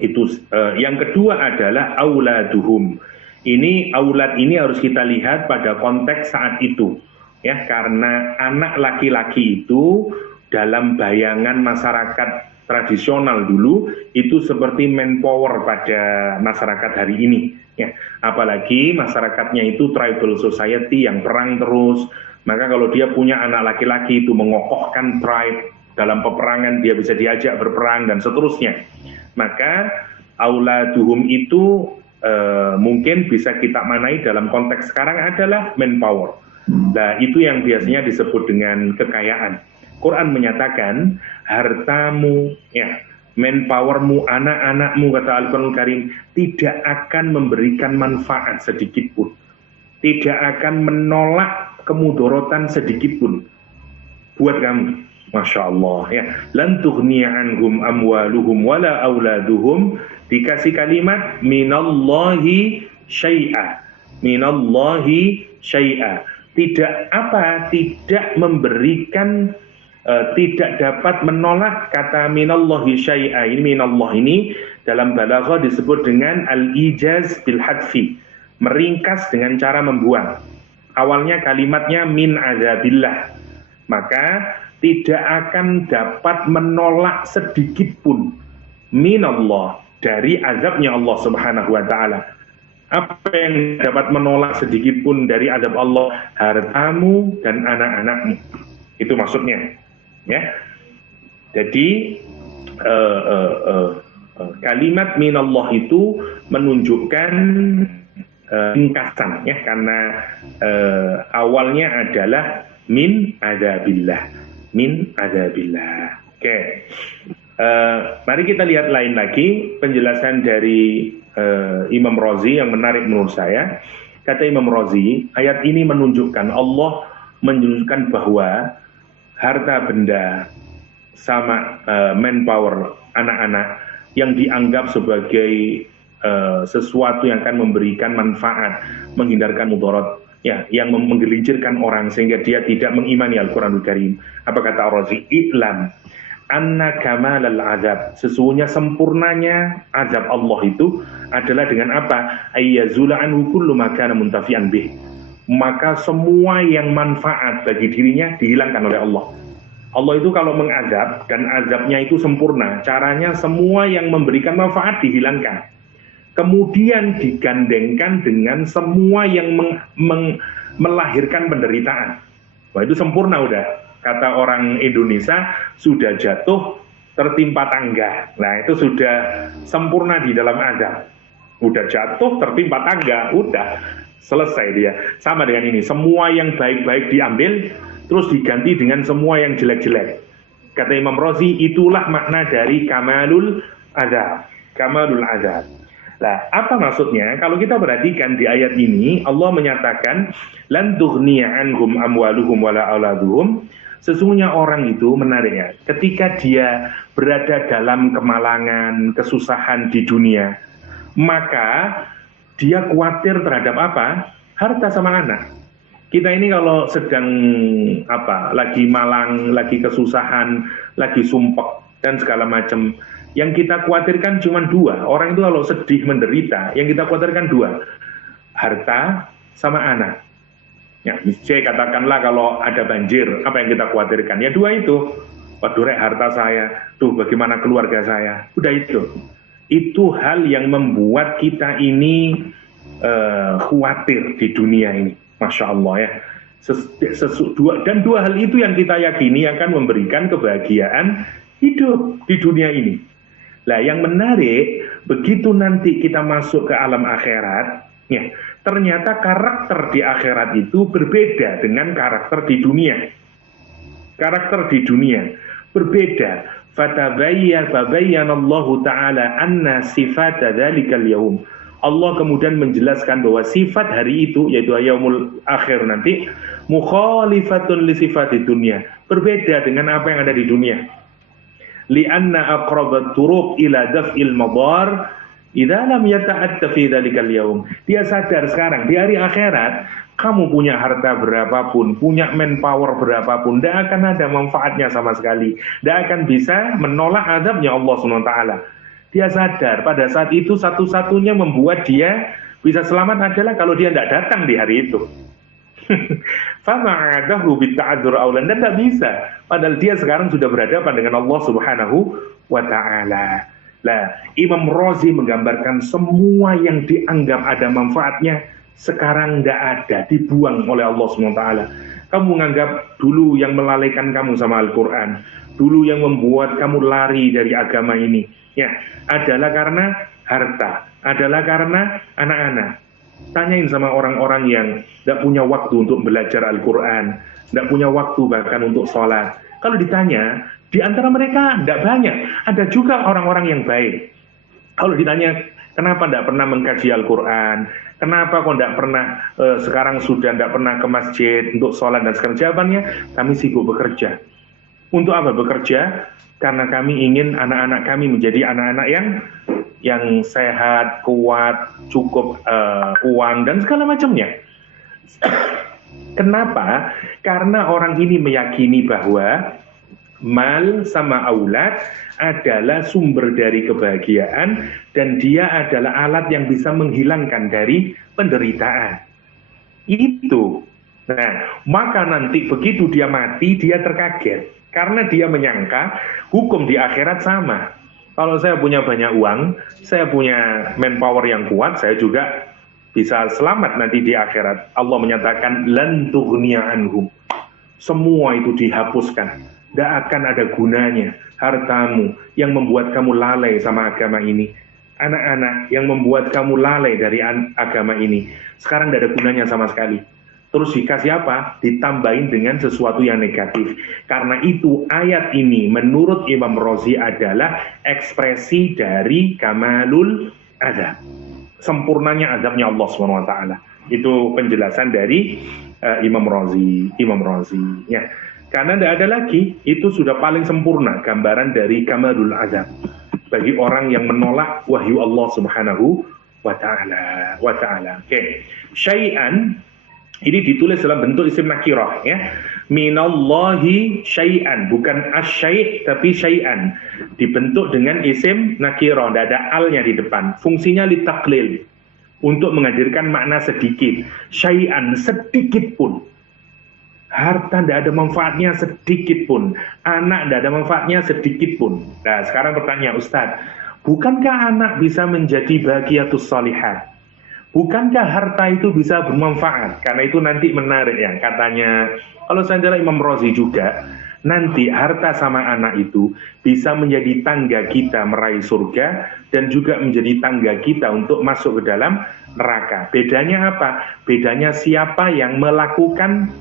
Itu yang kedua adalah auladuhum. Ini aulad ini harus kita lihat pada konteks saat itu, ya, karena anak laki-laki itu dalam bayangan masyarakat tradisional dulu itu seperti manpower pada masyarakat hari ini, ya. Apalagi masyarakatnya itu tribal society yang perang terus, maka kalau dia punya anak laki-laki itu mengokohkan tribe, dalam peperangan dia bisa diajak berperang dan seterusnya. Maka auladuhum itu mungkin bisa kita manai dalam konteks sekarang adalah manpower. Nah, itu yang biasanya disebut dengan kekayaan. Quran menyatakan hartamu, ya, manpowermu, anak-anakmu, kata Al-Quran Karim, tidak akan memberikan manfaat sedikit pun, tidak akan menolak kemudaratan sedikit pun buat kamu. Masya Allah, ya. Lan tughniya anhum amwaluhum wala auladuhum, dikasih kalimat minallahi syai'a, minallahi syai'a, tidak memberikan, tidak dapat menolak. Kata minallahi syai'a ini, minallah ini dalam balaghah disebut dengan al-ijaz bil hadfi, meringkas dengan cara membuang. Awalnya kalimatnya min azabillah, maka tidak akan dapat menolak sedikit pun minallah, dari azabnya Allah Subhanahu wa Ta'ala. Apa yang dapat menolak sedikit pun dari azab Allah? Hartamu dan anak-anakmu. Itu maksudnya. Ya. Jadi kalimat minallah itu menunjukkan ringkasan, ya, karena awalnya adalah min adzabillah. Oke. Mari kita lihat lain lagi penjelasan dari Imam Razi yang menarik menurut saya. Kata Imam Razi, ayat ini menunjukkan Allah menunjukkan bahwa harta benda sama manpower anak-anak yang dianggap sebagai sesuatu yang akan memberikan manfaat, menghindarkan mudarat, ya, yang menggelincirkan orang sehingga dia tidak mengimani Al-Quranul Karim. Apa kata Razi? I'lam anna kamalal azab, sesungguhnya sempurnanya azab Allah itu adalah dengan apa? Ayyazula anhu kullu ma kana muntafi'an bih, maka semua yang manfaat bagi dirinya dihilangkan oleh Allah. Allah itu kalau mengazab, dan azabnya itu sempurna, caranya semua yang memberikan manfaat dihilangkan, kemudian digandengkan dengan semua yang melahirkan penderitaan. Wah, itu sempurna udah. Kata orang Indonesia, sudah jatuh tertimpa tangga. Nah, itu sudah sempurna di dalam azab. Udah jatuh tertimpa tangga, udah selesai dia. Sama dengan ini, semua yang baik-baik diambil, terus diganti dengan semua yang jelek-jelek. Kata Imam Razi, itulah makna dari kamalul azab. Kamalul azab. Nah, apa maksudnya? Kalau kita perhatikan di ayat ini, Allah menyatakan, lan tughniya anhum amwaluhum wala auladuhum. Sesungguhnya orang itu, menariknya, ketika dia berada dalam kemalangan, kesusahan di dunia, maka dia khawatir terhadap apa? Harta sama anak. Kita ini kalau sedang lagi malang, lagi kesusahan, lagi sumpek dan segala macam, yang kita khawatirkan cuma dua. Orang itu kalau sedih menderita, yang kita khawatirkan dua, harta sama anak. Ya, saya katakanlah kalau ada banjir, apa yang kita khawatirkan? Ya dua itu. Waduh, harta saya, bagaimana keluarga saya? Udah itu. Itu hal yang membuat kita ini khawatir di dunia ini. Masya Allah, ya. Dan dua hal itu yang kita yakini akan memberikan kebahagiaan hidup di dunia ini. Nah, yang menarik, begitu nanti kita masuk ke alam akhirat, ya, ternyata karakter di akhirat itu berbeda dengan karakter di dunia. Karakter di dunia berbeda. Fabayyanallahu ta'ala anna sifata dzalikal yaum. Allah kemudian menjelaskan bahwa sifat hari itu, yaitu yaumul akhir nanti, mukhalifatun li sifati dunia, berbeda dengan apa yang ada di dunia. Li'anna aqrabat turuq ila daf'il madar idza lam yata'atta fi dzalikal yaum. Dia sadar sekarang di hari akhirat, kamu punya harta berapapun, punya manpower berapapun, tidak akan ada manfaatnya sama sekali. Tidak akan bisa menolak azabnya Allah SWT. Dia sadar pada saat itu satu-satunya membuat dia bisa selamat adalah kalau dia tidak datang di hari itu. Fama'adahu bitta'adzur aulan, dan tidak bisa. Padahal dia sekarang sudah berhadapan dengan Allah Subhanahu wa Ta'ala. Nah, Imam Razi menggambarkan semua yang dianggap ada manfaatnya sekarang tidak ada, dibuang oleh Allah SWT. Kamu menganggap dulu yang melalaikan kamu sama Al-Quran, dulu yang membuat kamu lari dari agama ini, ya, adalah karena harta, adalah karena anak-anak. Tanyain sama orang-orang yang tidak punya waktu untuk belajar Al-Quran, tidak punya waktu bahkan untuk sholat. Kalau ditanya, di antara mereka tidak banyak. Ada juga orang-orang yang baik. Kalau ditanya, kenapa tidak pernah mengkaji Al-Quran? Kenapa kok tidak pernah, sekarang sudah tidak pernah ke masjid untuk sholat dan sekarang? Jawabannya, kami sibuk bekerja. Untuk apa bekerja? Karena kami ingin anak-anak kami menjadi anak-anak yang sehat, kuat, cukup uang, dan segala macamnya. Kenapa? Karena orang ini meyakini bahwa mal sama aulad adalah sumber dari kebahagiaan dan dia adalah alat yang bisa menghilangkan dari penderitaan. Itu. Nah, maka nanti begitu dia mati, dia terkaget. Karena dia menyangka hukum di akhirat sama. Kalau saya punya banyak uang, saya punya manpower yang kuat, saya juga bisa selamat nanti di akhirat. Allah menyatakan lan tughniya anhum. Semua itu dihapuskan. Tidak akan ada gunanya hartamu yang membuat kamu lalai sama agama ini. Anak-anak yang membuat kamu lalai dari agama ini. Sekarang tidak ada gunanya sama sekali. Terus dikasih apa? Ditambahin dengan sesuatu yang negatif. Karena itu ayat ini menurut Imam Razi adalah ekspresi dari kamalul adab. Sempurnanya adabnya Allah SWT. Itu penjelasan dari Imam Razi. Ya. Karena tidak ada lagi, itu sudah paling sempurna gambaran dari kamalul adab. Bagi orang yang menolak wahyu Allah Subhanahu wa ta'ala. Oke. Syai'an ini ditulis dalam bentuk isim nakirah, ya. Minallahi syai'an, bukan asyai' tapi syai'an. Dibentuk dengan isim nakirah, tidak ada alnya di depan. Fungsinya litaklil, untuk menghadirkan makna sedikit. Syai'an, sedikit pun. Harta tidak ada manfaatnya sedikit pun. Anak tidak ada manfaatnya sedikit pun. Nah, sekarang pertanyaan Ustadz, bukankah anak bisa menjadi bagiatus shalihat? Bukankah harta itu bisa bermanfaat? Karena itu nanti menarik ya, katanya, kalau saya Imam Razi juga, nanti harta sama anak itu bisa menjadi tangga kita meraih surga dan juga menjadi tangga kita untuk masuk ke dalam neraka. Bedanya apa? Bedanya siapa yang melakukan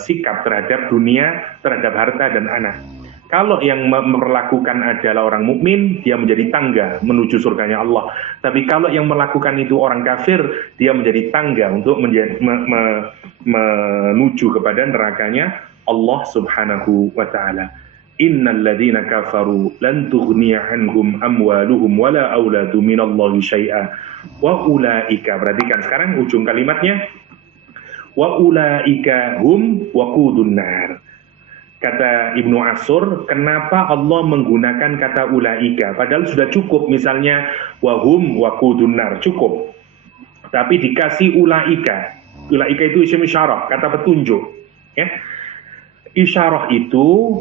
sikap terhadap dunia, terhadap harta dan anak. Kalau yang memperlakukan adalah orang mukmin, dia menjadi tangga menuju surganya Allah. Tapi kalau yang melakukan itu orang kafir, dia menjadi tangga untuk menuju kepada nerakanya Allah Subhanahu wa ta'ala. Innal ladzina kafaru lan tughniya anhum amwaluhum wala auladu minallahi syai'a wa ulaika. Perhatikan sekarang ujung kalimatnya. Wa ulaika hum waqudun nar. Kata Ibnu Ashur, kenapa Allah menggunakan kata ulaika? Padahal sudah cukup, misalnya wahum waqudun nar, cukup. Tapi dikasih ulaika. Ulaika itu isim isyarah, kata petunjuk. Ya. Isyarah itu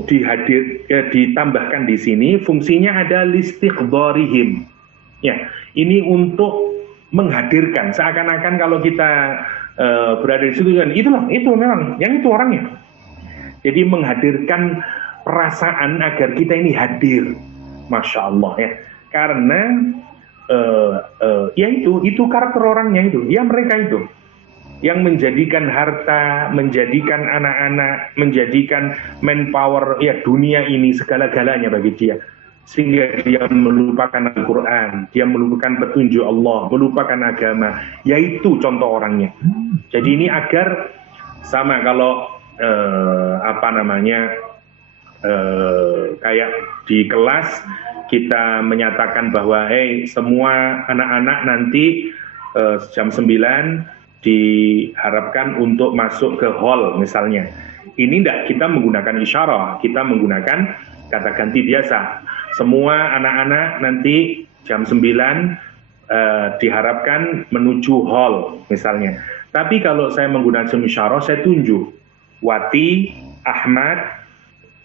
ditambahkan di sini, fungsinya ada listiqdharihim. Ya, ini untuk menghadirkan, seakan-akan kalau kita berada di situ kan, itu memang yang itu orangnya. Jadi menghadirkan perasaan agar kita ini hadir, masya Allah ya. Karena ya itu karakter orangnya itu, ya mereka itu yang menjadikan harta, menjadikan anak-anak, menjadikan manpower ya dunia ini segala-galanya bagi dia. Sehingga dia melupakan Al-Quran, dia melupakan petunjuk Allah, melupakan agama, yaitu contoh orangnya. Jadi ini agar sama kalau kayak di kelas kita menyatakan bahwa semua anak-anak nanti jam 9 diharapkan untuk masuk ke hall misalnya. Ini tidak kita menggunakan isyarah, kita menggunakan kata ganti biasa. Semua anak-anak nanti jam 9 diharapkan menuju hall misalnya. Tapi kalau saya menggunakan isyarah, saya tunjuk Wati, Ahmad,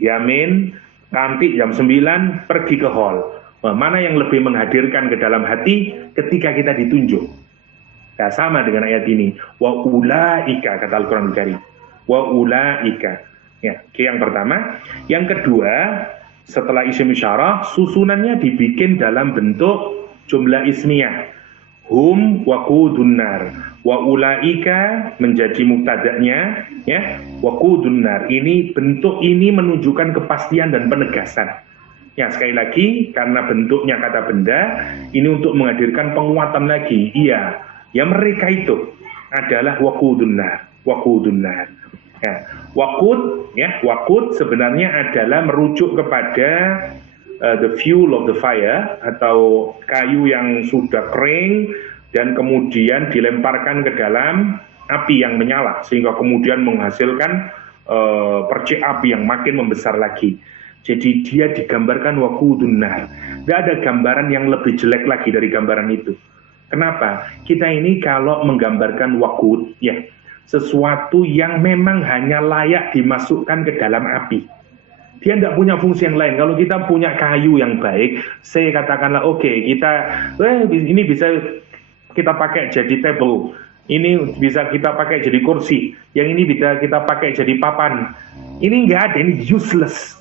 Yamin, nanti jam 9 pergi ke hall. Mana yang lebih menghadirkan ke dalam hati ketika kita ditunjuk? Nah, sama dengan ayat ini. Wa ulaika, kata Al-Quran Al-Karim. Wa ulaika. Ya, yang pertama. Yang kedua, setelah isim isyarah, susunannya dibikin dalam bentuk jumlah ismiyah. Hum waqudun nar. Wa ulaika menjadi mubtada'nya, ya. Waqudun nar. Ini bentuk ini menunjukkan kepastian dan penegasan. Ya, sekali lagi karena bentuknya kata benda, ini untuk menghadirkan penguatan lagi. Iya, ya mereka itu adalah waqudun nar. Waqudun nar. Ya, waqud sebenarnya adalah merujuk kepada the fuel of the fire, atau kayu yang sudah kering dan kemudian dilemparkan ke dalam api yang menyala sehingga kemudian menghasilkan percik api yang makin membesar lagi. Jadi dia digambarkan waqudun nar. Tidak ada gambaran yang lebih jelek lagi dari gambaran itu. Kenapa? Kita ini kalau menggambarkan waqud, ya, sesuatu yang memang hanya layak dimasukkan ke dalam api. Dia tidak punya fungsi yang lain. Kalau kita punya kayu yang baik, saya katakanlah oke, kita ini bisa kita pakai jadi table, ini bisa kita pakai jadi kursi, yang ini bisa kita pakai jadi papan. Ini nggak ada, ini useless.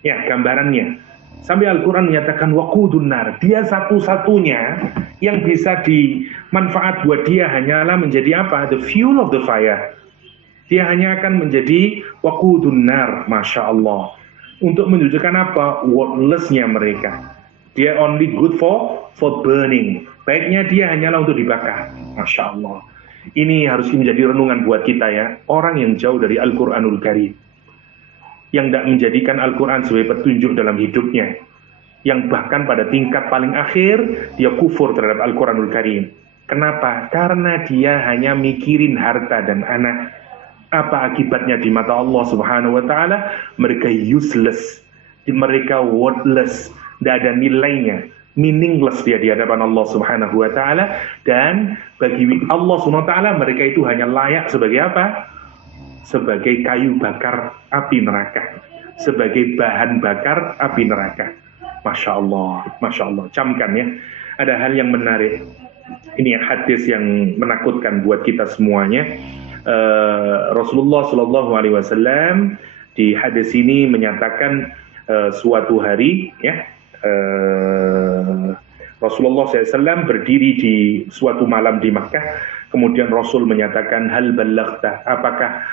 Ya, gambarannya. Sampai Al-Quran menyatakan waqudun nar, dia satu-satunya yang bisa dimanfaat buat dia hanyalah menjadi apa? The fuel of the fire. Dia hanya akan menjadi waqudun nar, Masya Allah. Untuk menunjukkan apa? Worthless-nya mereka. Dia only good for burning. Baiknya dia hanyalah untuk dibakar. Masya Allah. Ini harus menjadi renungan buat kita ya. Orang yang jauh dari Al-Quranul Karim, yang tidak menjadikan Al-Quran sebagai petunjuk dalam hidupnya, yang bahkan pada tingkat paling akhir dia kufur terhadap Al-Quranul Karim. Kenapa? Karena dia hanya mikirin harta dan anak. Apa akibatnya di mata Allah Subhanahu wa Ta'ala? Mereka useless, mereka worthless, tidak ada nilainya, meaningless dia di hadapan Allah Subhanahu wa Ta'ala. Dan bagi Allah Subhanahu wa Ta'ala mereka itu hanya layak sebagai apa? Sebagai kayu bakar api neraka, sebagai bahan bakar api neraka. Masya Allah, Masya Allah. Camkan ya. Ada hal yang menarik. Ini hadis yang menakutkan buat kita semuanya. Rasulullah Shallallahu Alaihi Wasallam di hadis ini menyatakan suatu hari, ya, Rasulullah SAW berdiri di suatu malam di Makkah. Kemudian Rasul menyatakan, hal balaghta, apakah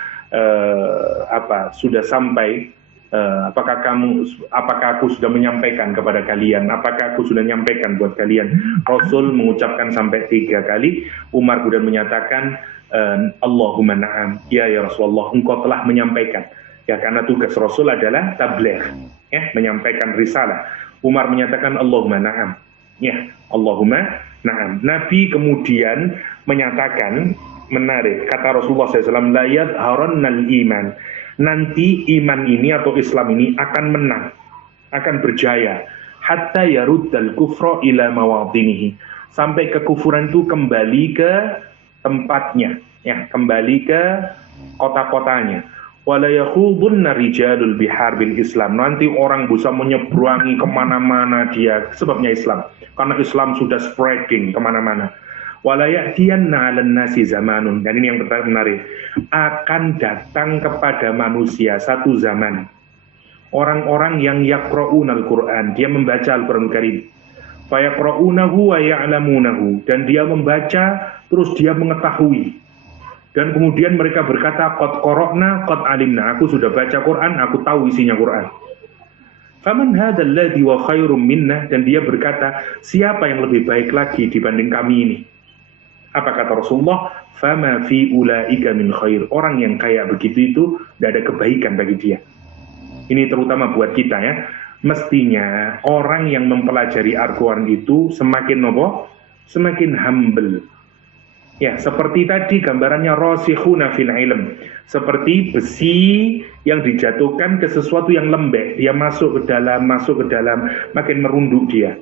sudah sampai, apakah aku sudah menyampaikan kepada kalian, apakah aku sudah menyampaikan buat kalian. Rasul mengucapkan sampai 3 kali. Umar kemudian menyatakan, Allahumma na'am, ya Rasulullah, engkau telah menyampaikan. Ya, karena tugas Rasul adalah tabligh, ya, menyampaikan risalah. Umar menyatakan Allahumma na'am, ya, Allahumma na'am. Nabi kemudian menyatakan, menarik, kata Rasulullah SAW, la yadharannal iman, nanti iman ini atau Islam ini akan menang, akan berjaya, hatta yaruddal kufra ila mawadinihi, sampai kekufuran itu kembali ke tempatnya, ya, kembali ke kota-kotanya. Wala yakhudunna rijalul bihar bil Islam, nanti orang bisa menyeberangi kemana-mana dia, sebabnya Islam, karena Islam sudah spreading kemana-mana. Wala ya'tiyanna 'alan nasi zamanun, dan ini yang menarik, akan datang kepada manusia satu zaman, orang-orang yang yaqra'unal Qur'an, dia membaca Al-Qur'an Karim, fa yaqra'unahu wa ya'lamunahu, dan dia membaca terus dia mengetahui. Dan kemudian mereka berkata, qad qara'na qad alimna, aku sudah baca Quran, aku tahu isinya Quran. Faman hadzal ladzi wa khairum minna, dan dia berkata, siapa yang lebih baik lagi dibanding kami ini? Apa kata Rasulullah? Fama fi ulaika min khair, orang yang kayak begitu itu tidak ada kebaikan bagi dia. Ini terutama buat kita ya. Mestinya orang yang mempelajari Al-Quran itu semakin nopo, semakin humble. Ya, seperti tadi gambarannya rasikhuna fil ilm, seperti besi yang dijatuhkan ke sesuatu yang lembek, dia masuk ke dalam, makin merunduk dia.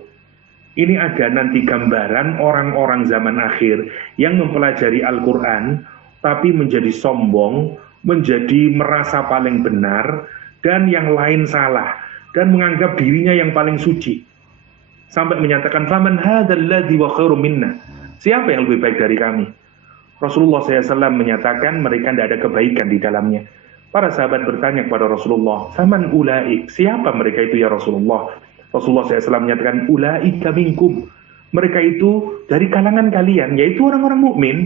Ini ada nanti gambaran orang-orang zaman akhir yang mempelajari Al-Quran, tapi menjadi sombong, menjadi merasa paling benar, dan yang lain salah, dan menganggap dirinya yang paling suci. Sampai menyatakan, faman hadzal ladzi wa khairum minna, siapa yang lebih baik dari kami? Rasulullah SAW menyatakan mereka tidak ada kebaikan di dalamnya. Para sahabat bertanya kepada Rasulullah, faman ulaik, siapa mereka itu ya Rasulullah? Rasulullah SAW menyatakan, ulaika minkum, mereka itu dari kalangan kalian, yaitu orang-orang mukmin.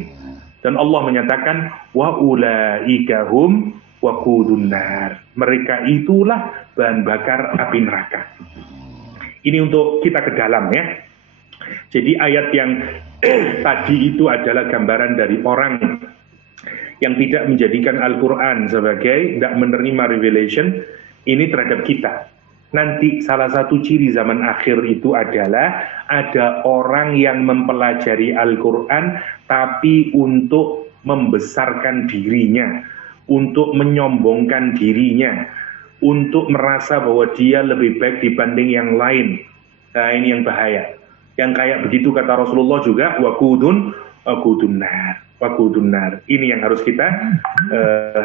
Dan Allah menyatakan, wa ulaika hum waqudun nar, mereka itulah bahan bakar api neraka. Ini untuk kita ke dalam ya. Jadi ayat yang tadi itu adalah gambaran dari orang yang tidak menjadikan Al-Quran sebagai, tidak menerima revelation ini terhadap kita. Nanti salah satu ciri zaman akhir itu adalah ada orang yang mempelajari Al-Quran tapi untuk membesarkan dirinya, untuk menyombongkan dirinya, untuk merasa bahwa dia lebih baik dibanding yang lain. Nah, ini yang bahaya. Yang kayak begitu kata Rasulullah juga, waqudun nar. Ini yang harus kita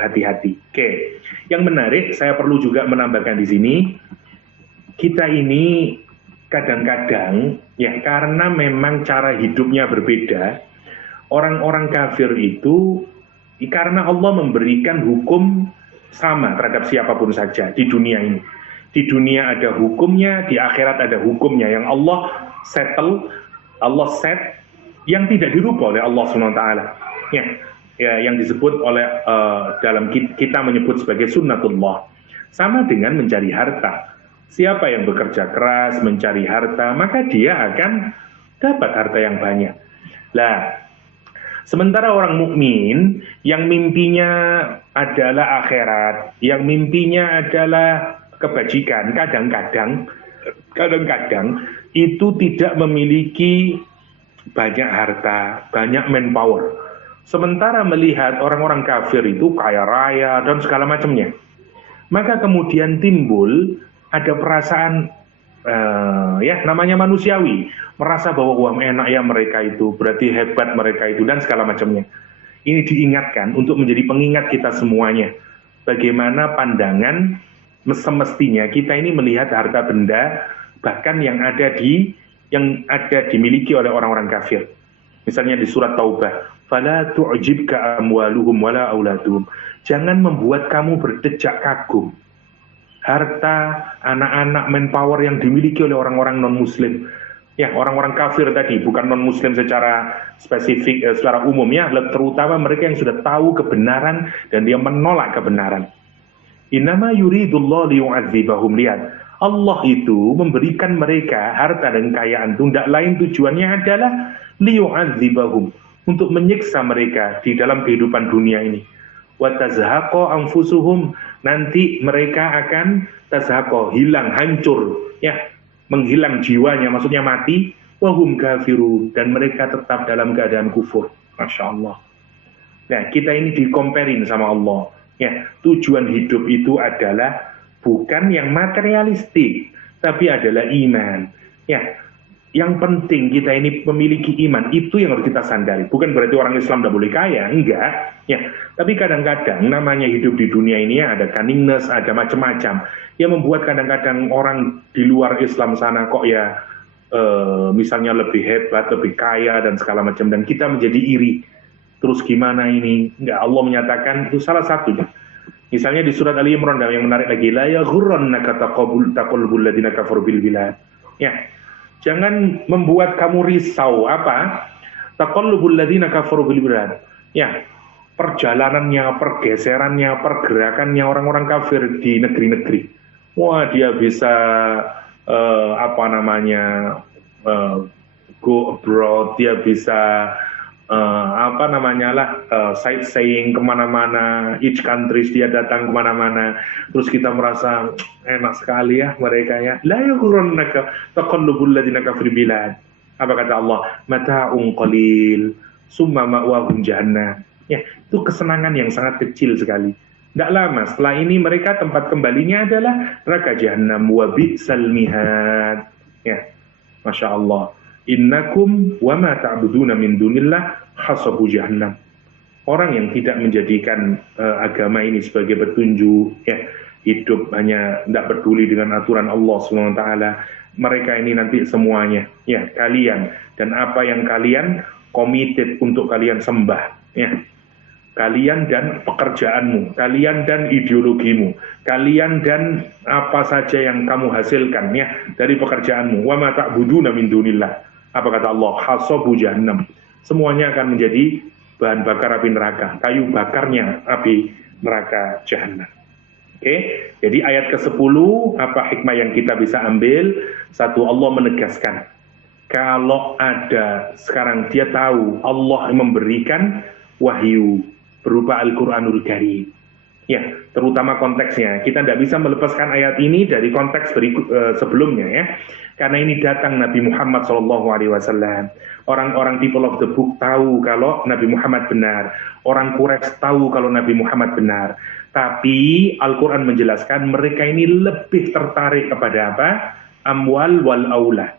hati-hati. Oke. Yang menarik, saya perlu juga menambahkan di sini, kita ini kadang-kadang ya karena memang cara hidupnya berbeda, orang-orang kafir itu karena Allah memberikan hukum sama terhadap siapapun saja di dunia ini. Di dunia ada hukumnya, di akhirat ada hukumnya yang Allah settle, Allah set, yang tidak dirubah oleh Allah SWT. Ya, yang disebut oleh dalam kita menyebut sebagai sunnatullah. Sama dengan mencari harta. Siapa yang bekerja keras mencari harta, maka dia akan dapat harta yang banyak. Lah, sementara orang mukmin yang mimpinya adalah akhirat, yang mimpinya adalah kebajikan, kadang-kadang itu tidak memiliki banyak harta, banyak manpower. Sementara melihat orang-orang kafir itu kaya raya dan segala macamnya, maka kemudian timbul ada perasaan namanya manusiawi, merasa bahwa wah enak ya mereka itu, berarti hebat mereka itu dan segala macamnya. Ini diingatkan untuk menjadi pengingat kita semuanya. Bagaimana pandangan semestinya kita ini melihat harta benda bahkan yang dimiliki oleh orang-orang kafir. Misalnya di surat Taubah, fala tu'jibka amwaluhum wala auladuhum. Jangan membuat kamu berdecak kagum harta, anak-anak, manpower yang dimiliki oleh orang-orang non-muslim. Ya, orang-orang kafir tadi, bukan non-muslim secara spesifik, secara umum ya, terutama mereka yang sudah tahu kebenaran dan dia menolak kebenaran. Innama yuridullah liyu'adzibahum. Lihat, Allah itu memberikan mereka harta dan kekayaan itu tidak lain tujuannya adalah liyu'adzibahum, untuk menyiksa mereka di dalam kehidupan dunia ini. Wa tazhaqa anfusuhum, nanti mereka akan tazhaqa, hilang, hancur, ya, menghilang jiwanya, maksudnya mati. Wahum kafirun, dan mereka tetap dalam keadaan kufur. Masya Allah. Nah, kita ini dikomparin sama Allah. Ya, tujuan hidup itu adalah bukan yang materialistik, tapi adalah iman. Ya, yang penting kita ini memiliki iman, itu yang harus kita sandari. Bukan berarti orang Islam tidak boleh kaya, enggak. Ya, tapi kadang-kadang namanya hidup di dunia ini ya, ada cunningness, ada macam-macam yang membuat kadang-kadang orang di luar Islam sana kok ya misalnya lebih hebat, lebih kaya dan segala macam, dan kita menjadi iri. Terus gimana ini? Enggak, Allah menyatakan itu salah satunya. Misalnya di surat Ali Imran yang menarik lagi, la yaghurrannaka taqallubul ladzina kafaru bil bilad. Ya. Jangan membuat kamu risau apa? Taqallubul ladzina kafaru bil bilad. Ya, perjalanannya, pergeserannya, pergerakannya orang-orang kafir di negeri-negeri. Wah, dia bisa go abroad, dia bisa sightseeing kemana-mana, each countries dia datang kemana-mana, terus kita merasa enak sekali ya mereka ya. La yaghurrannaka taqallubul ladzina kafaru bilad. Apa kata Allah? Mata'un qalil, summa ma'wahum jahannam. Ya, itu kesenangan yang sangat kecil sekali. Tidak lama setelah ini mereka tempat kembalinya adalah neraka jahannam, wa bi'sal mihad. Ya, Masya Allah. Innakum wa ma ta'buduna min dunillah hasabu jahannam. Orang yang tidak menjadikan agama ini sebagai petunjuk, ya, hidup hanya tidak peduli dengan aturan Allah SWT, mereka ini nanti semuanya, ya, kalian dan apa yang kalian committed untuk kalian sembah, ya, kalian dan pekerjaanmu, kalian dan ideologimu, kalian dan apa saja yang kamu hasilkan, ya, dari pekerjaanmu. Wa ma ta'buduna min dunillah. Apa kata Allah? Hasabu jahannam. Semuanya akan menjadi bahan bakar api neraka, kayu bakarnya api neraka jahannam. Oke, jadi ayat ke-10, apa hikmah yang kita bisa ambil? Satu, Allah menegaskan, kalau ada, sekarang dia tahu Allah memberikan wahyu berupa Al-Quranul Karim. Ya, terutama konteksnya. Kita tidak bisa melepaskan ayat ini dari konteks sebelumnya, ya. Karena ini datang Nabi Muhammad SAW. Orang-orang people of the book tahu kalau Nabi Muhammad benar. Orang Quraisy tahu kalau Nabi Muhammad benar. Tapi Al-Quran menjelaskan mereka ini lebih tertarik kepada apa? Amwal wal aulah.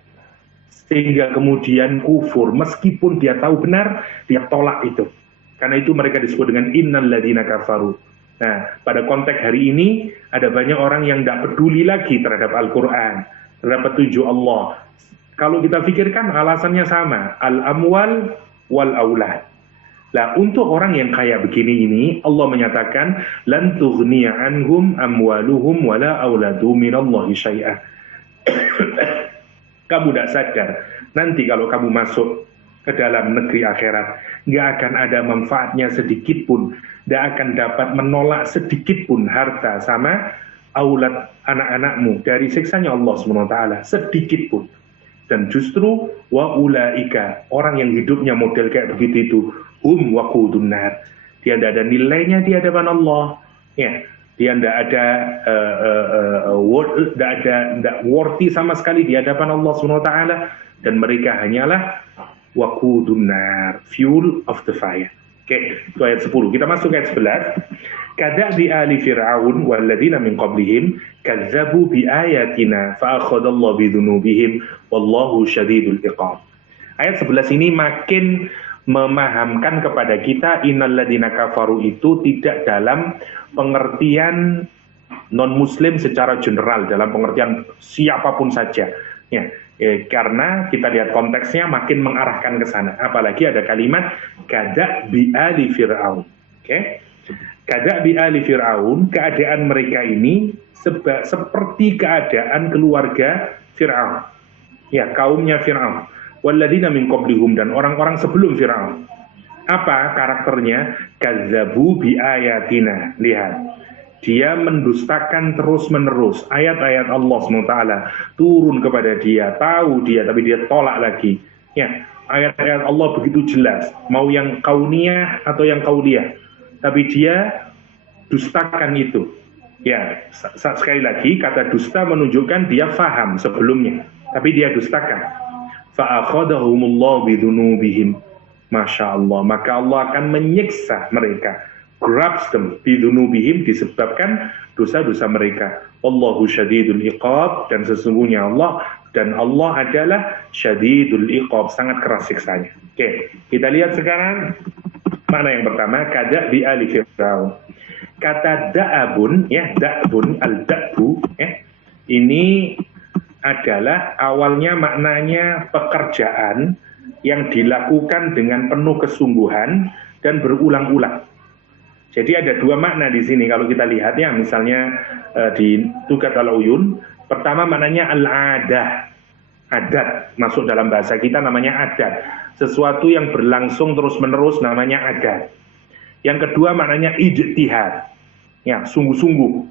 Sehingga kemudian kufur. Meskipun dia tahu benar, dia tolak itu. Karena itu mereka disebut dengan innal ladzina kafaru. Nah, pada konteks hari ini ada banyak orang yang tidak peduli lagi terhadap Al-Quran, terhadap petunjuk Allah, Kalau kita pikirkan alasannya sama, al-amwal wal aulad. Nah, untuk orang yang kaya begini ini, Allah menyatakan, lan tughniya anhum amwaluhum wala auladuhum minallahi syai'ah. Kamu tidak sadar, nanti kalau kamu masuk ke dalam negeri akhirat, nggak akan ada manfaatnya sedikit pun, nggak akan dapat menolak sedikit pun harta sama aulad anak-anakmu dari siksanya Allah SWT, sedikit pun. Dan justru wa ulaika, orang yang hidupnya model kayak begitu itu, hum waqudun nar. Dia tidak ada nilainya di hadapan Allah. Ya, dia tidak ada worthy sama sekali di hadapan Allah SWT, dan mereka hanyalah waqudun nar, fuel of the fire. Oke, itu ayat 10. Kita masuk ayat 11. Kadabi ali fir'aun walladzina min qablihim kazzabu bi ayatina fa akhadallahu bi dzunubihim wallahu syadidul iqab. Ayat 11 ini makin memahamkan kepada kita innalladzina kafaru itu tidak dalam pengertian non-muslim secara general, dalam pengertian siapapun saja. Ya, karena kita lihat konteksnya makin mengarahkan ke sana. Apalagi ada kalimat kada bi ali fir'aun. Oke. Kada bi ali fir'aun, keadaan mereka ini seperti keadaan keluarga Fir'aun. Ya, kaumnya Fir'aun. Walladzina min qablihum, dan orang-orang sebelum Fir'aun. Apa karakternya? Kazzabu bi ayatina. Lihat. Dia mendustakan terus-menerus ayat-ayat Allah SWT, turun kepada dia, tahu dia, tapi dia tolak lagi. Ya, ayat-ayat Allah begitu jelas, mau yang kauniyah atau yang kauliyah, tapi dia dustakan itu. Ya, sekali lagi, kata dusta menunjukkan dia faham sebelumnya, tapi dia dustakan. Fa'akhadahumullahu bidhunubihim. Masya Allah, maka Allah akan menyiksa mereka, grabs them bidhunubihim, disebabkan dosa-dosa mereka. Allahu syadidul iqab, dan sesungguhnya Allah adalah syadidul iqab, sangat keras siksanya. Oke, kita lihat sekarang mana yang pertama, kada bi ali fir'aun. Kata da'abun, ya, da'bun, al-da'bu, ya, ini adalah awalnya maknanya pekerjaan yang dilakukan dengan penuh kesungguhan dan berulang-ulang. Jadi ada dua makna di sini kalau kita lihat, ya, misalnya di Tugat al-Uyun, pertama maknanya al-adah, adat, masuk dalam bahasa kita namanya adat. Sesuatu yang berlangsung terus-menerus namanya adat. Yang kedua maknanya ijtihad, ya, sungguh-sungguh,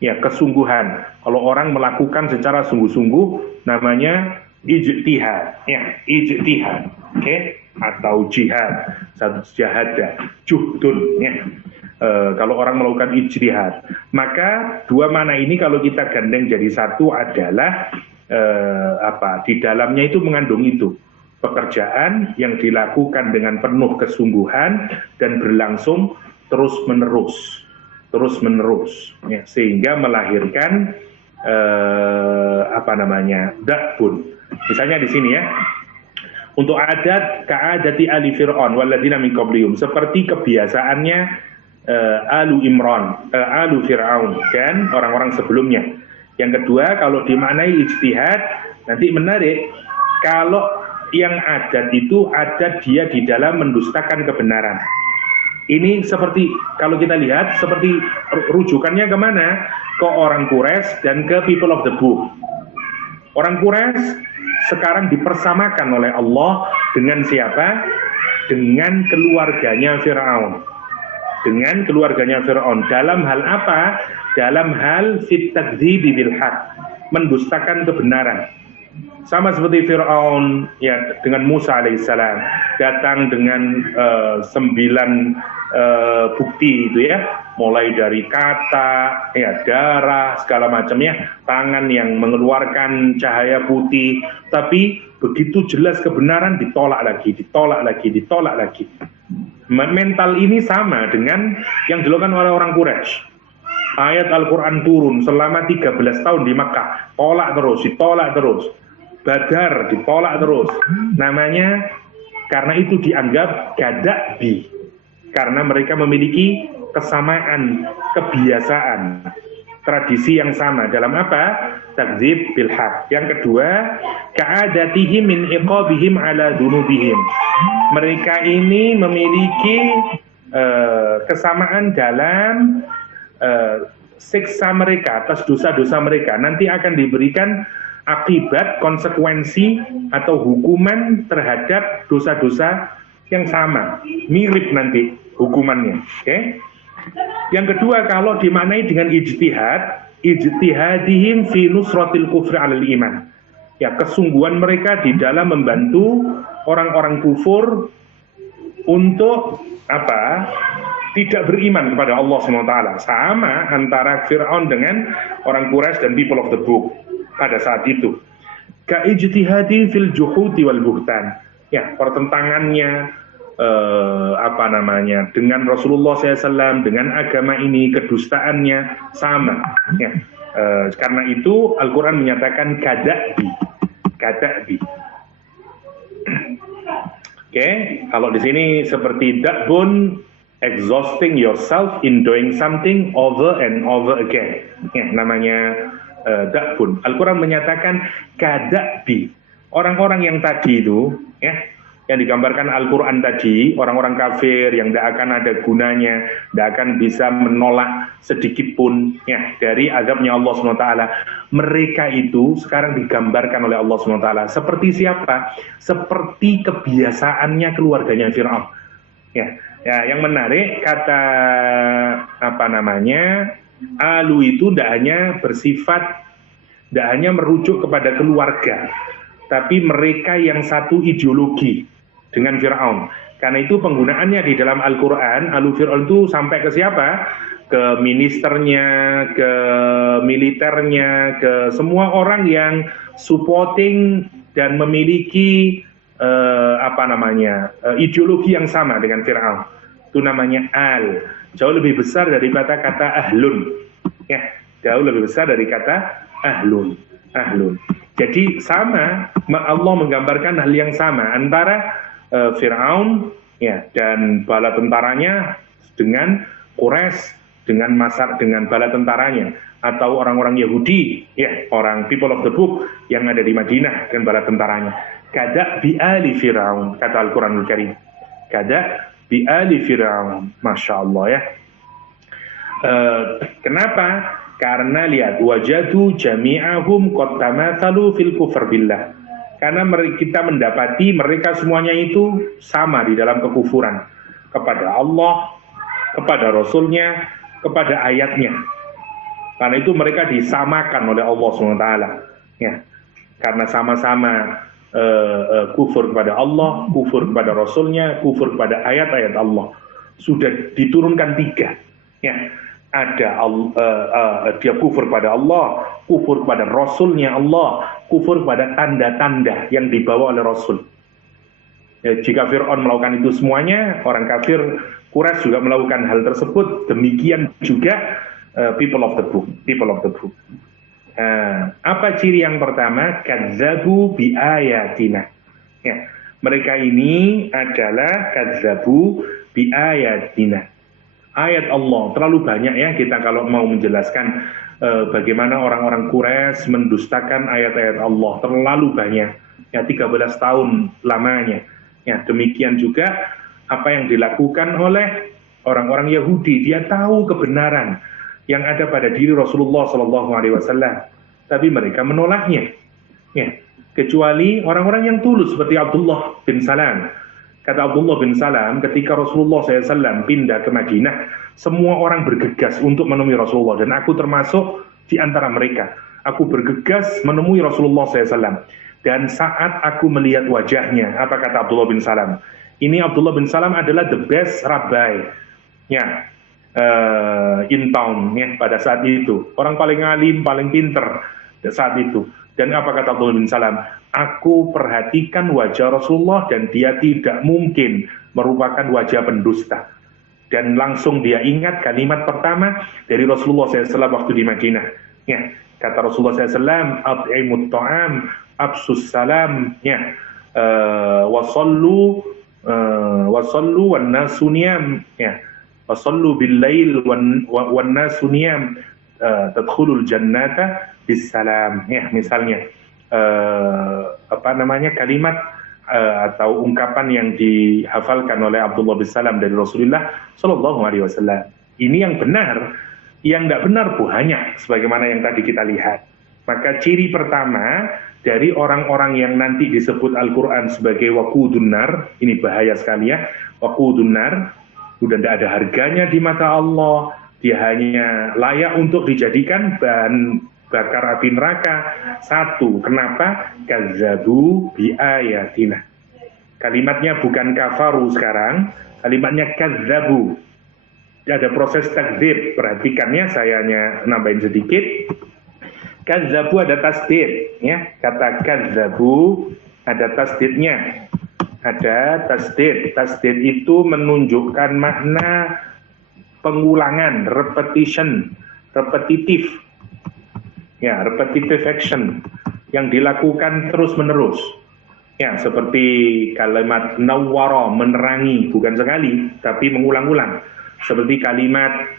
ya, kesungguhan. Kalau orang melakukan secara sungguh-sungguh namanya ijtihad, ya, ijtihad, oke, atau jihad, satu jahada, juhdun, ya. Kalau orang melakukan ijtihad, maka dua makna ini kalau kita gandeng jadi satu adalah di dalamnya itu mengandung itu. Pekerjaan yang dilakukan dengan penuh kesungguhan dan berlangsung terus-menerus, ya, sehingga melahirkan da'bun. Misalnya di sini, ya, untuk adat ka'adati ali fir'aun walladzina min qablihum, seperti kebiasaannya alu fir'aun dan orang-orang sebelumnya. Yang kedua, kalau dimaknai ijtihad, nanti menarik. Kalau yang adat itu ada dia di dalam mendustakan kebenaran. Ini seperti, kalau kita lihat, seperti rujukannya kemana? Ke orang Quraisy dan ke people of the book. Orang Quraisy sekarang dipersamakan oleh Allah dengan siapa? Dengan keluarganya Fir'aun. Dengan keluarganya Fir'aun. Dalam hal apa? Dalam hal fit takdzibi bil haq, mendustakan kebenaran. Sama seperti Fir'aun, ya, dengan Musa alaihissalam, datang dengan 9 bukti itu, ya, mulai dari kata, ya, darah, segala macamnya, tangan yang mengeluarkan cahaya putih, tapi begitu jelas kebenaran ditolak lagi. Mental ini sama dengan yang dilakukan oleh orang Quraisy. Ayat Al-Quran turun selama 13 tahun di Makkah, ditolak terus. Badar ditolak terus. Namanya, karena itu dianggap gada'bi, karena mereka memiliki kesamaan kebiasaan. tradisi yang sama. Dalam apa? Takdzib bil haq. Yang kedua, ka'adatihim min iqabihim ala dunubihim. Mereka ini memiliki kesamaan dalam siksa mereka atas dosa-dosa mereka. Nanti akan diberikan akibat, konsekuensi atau hukuman terhadap dosa-dosa yang sama, mirip nanti hukumannya. Oke? Yang kedua, kalau dimaknai dengan ijtihadihim fi nusratil kufri 'alal iman. Ya, kesungguhan mereka di dalam membantu orang-orang kufur untuk apa? Tidak beriman kepada Allah SWT. Sama antara Fir'aun dengan orang Quraisy dan people of the book pada saat itu. Ka ijtihadi fil juhudi wal buhtan. Ya, pertentangannya dengan Rasulullah SAW, dengan agama ini, kedustaannya sama. Ya, karena itu Al-Quran menyatakan kadabi. Oke, kalau di sini seperti dakbun, exhausting yourself in doing something over and over again. Ya, namanya dakbun. Al-Quran menyatakan kadabi. Orang-orang yang tadi itu, ya, yang digambarkan Al-Quran tadi, orang-orang kafir yang tidak akan ada gunanya, tidak akan bisa menolak sedikit pun ya, dari azabnya Allah SWT. Mereka itu sekarang digambarkan oleh Allah SWT. Seperti siapa? Seperti kebiasaannya keluarganya Fir'aun. Ya, yang menarik kata alu itu tidak hanya bersifat, tidak hanya merujuk kepada keluarga, tapi mereka yang satu ideologi dengan Fir'aun. Karena itu penggunaannya di dalam Al-Quran, alu Fir'aun itu sampai ke siapa? Ke ministernya, ke militernya, ke semua orang yang supporting dan memiliki ideologi yang sama dengan Fir'aun. Itu namanya al. Jauh lebih besar daripada kata ahlun. Ya, jauh lebih besar dari kata ahlun. Jadi sama, Allah menggambarkan hal yang sama antara Fir'aun ya, dan bala tentaranya dengan Quraisy, dengan bala tentaranya, atau orang-orang Yahudi ya, orang people of the book yang ada di Madinah dan bala tentaranya. Kada bi ali Fir'aun, kata Al-Quranul Karim. Kada bi ali Fir'aun. Masya Allah ya. Kenapa? Karena lihat, wajadu jami'ahum qad tamathalu fil kufr billah. Karena kita mendapati mereka semuanya itu sama di dalam kekufuran kepada Allah, kepada Rasulnya, kepada ayatnya. Karena itu mereka disamakan oleh Allah SWT. Ya. Karena sama-sama kufur kepada Allah, kufur kepada Rasulnya, kufur kepada ayat-ayat Allah. Sudah diturunkan 3. Ya. Ada dia kufur pada Allah, kufur pada Rasulnya Allah, kufur pada tanda-tanda yang dibawa oleh Rasul. Ya, jika Fir'aun melakukan itu semuanya, orang kafir Quraisy juga melakukan hal tersebut. Demikian juga people of the book. Apa ciri yang pertama? Kadzabu bi ayatina. Ya, mereka ini adalah kadzabu bi ayatina. Ayat Allah terlalu banyak ya, kita kalau mau menjelaskan bagaimana orang-orang Quraisy mendustakan ayat-ayat Allah, terlalu banyak ya, 13 tahun lamanya ya. Demikian juga apa yang dilakukan oleh orang-orang Yahudi. Dia tahu kebenaran yang ada pada diri Rasulullah SAW, tapi mereka menolaknya ya. Kecuali orang-orang yang tulus seperti Abdullah bin Salam. Kata Abdullah bin Salam, ketika Rasulullah SAW pindah ke Madinah, semua orang bergegas untuk menemui Rasulullah, dan aku termasuk di antara mereka. Aku bergegas menemui Rasulullah SAW, dan saat aku melihat wajahnya, apa kata Abdullah bin Salam? Ini Abdullah bin Salam adalah the best rabbi ya, in town ya, pada saat itu. Orang paling alim, paling pinter saat itu. Dan apa kata Abdullah bin Salam? Aku perhatikan wajah Rasulullah dan dia tidak mungkin merupakan wajah pendusta. Dan langsung dia ingat kalimat pertama dari Rasulullah SAW waktu di Madinah. Ya, kata Rasulullah SAW, at'imut ta'am, absus salam, ya, wasallu wan nasu niyam, ya, wasallu bil lail wan nasu niyam, tadkhulul jannata bisalam, ya misalnya kalimat atau ungkapan yang dihafalkan oleh Abdullah bin Salam dari Rasulullah Shallallahu Alaihi Wasallam. Ini yang benar, yang nggak benar banyak, sebagaimana yang tadi kita lihat. Maka ciri pertama dari orang-orang yang nanti disebut Al-Quran sebagai waqudun nar, ini bahaya sekali ya, waqudun nar, udah tidak ada harganya di mata Allah, dia hanya layak untuk dijadikan bahan bakar api neraka. Satu, kenapa? Kazzabu bi ayatina. Kalimatnya bukan kafaru sekarang, kalimatnya kazzabu. Ada proses takdzib, perhatikannya, saya hanya nambahin sedikit. Kazzabu ada tasdid, ya. Kata kazzabu ada tasdidnya. Ada tasdid. Tasdid itu menunjukkan makna pengulangan, repetition, repetitif. Ya, repetitive action yang dilakukan terus-menerus. Ya, seperti kalimat nawwara, menerangi, bukan sekali, tapi mengulang-ulang. Seperti kalimat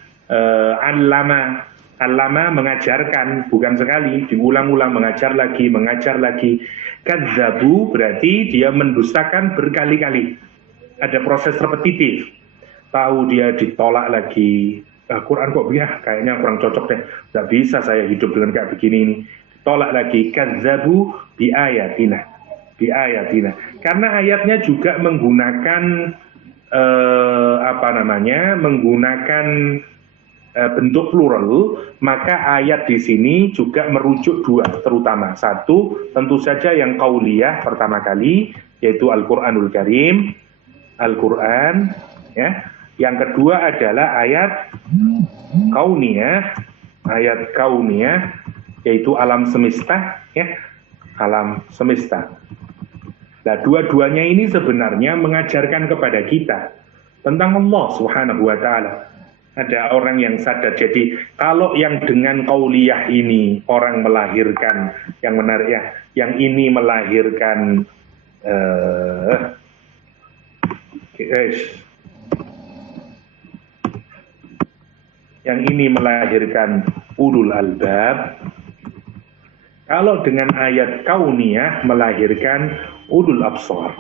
allama, allama mengajarkan, bukan sekali, diulang-ulang, mengajar lagi, mengajar lagi. Kadzabu berarti dia mendustakan berkali-kali. Ada proses repetitif. Tahu dia ditolak lagi. Quran kok ya, kayaknya kurang cocok deh. Nggak bisa saya hidup dengan kayak begini ini. Tolak lagi. Kadzabu bi ayatina. Bi ayatina. Karena ayatnya juga menggunakan menggunakan bentuk plural, maka ayat di sini juga merujuk dua, terutama satu, tentu saja yang qauliyah pertama kali, yaitu Al-Quranul Karim, Al-Quran, ya. Yang kedua adalah ayat kauniyah, yaitu alam semesta, ya, alam semesta. Nah, dua-duanya ini sebenarnya mengajarkan kepada kita tentang Allah Subhanahu wa Ta'ala. Ada orang yang sadar. Jadi, kalau yang dengan qauliyah ini orang melahirkan, yang menarik ya, yang ini melahirkan yang ini melahirkan ulul albab. Kalau dengan ayat kauniyah melahirkan ulul absar.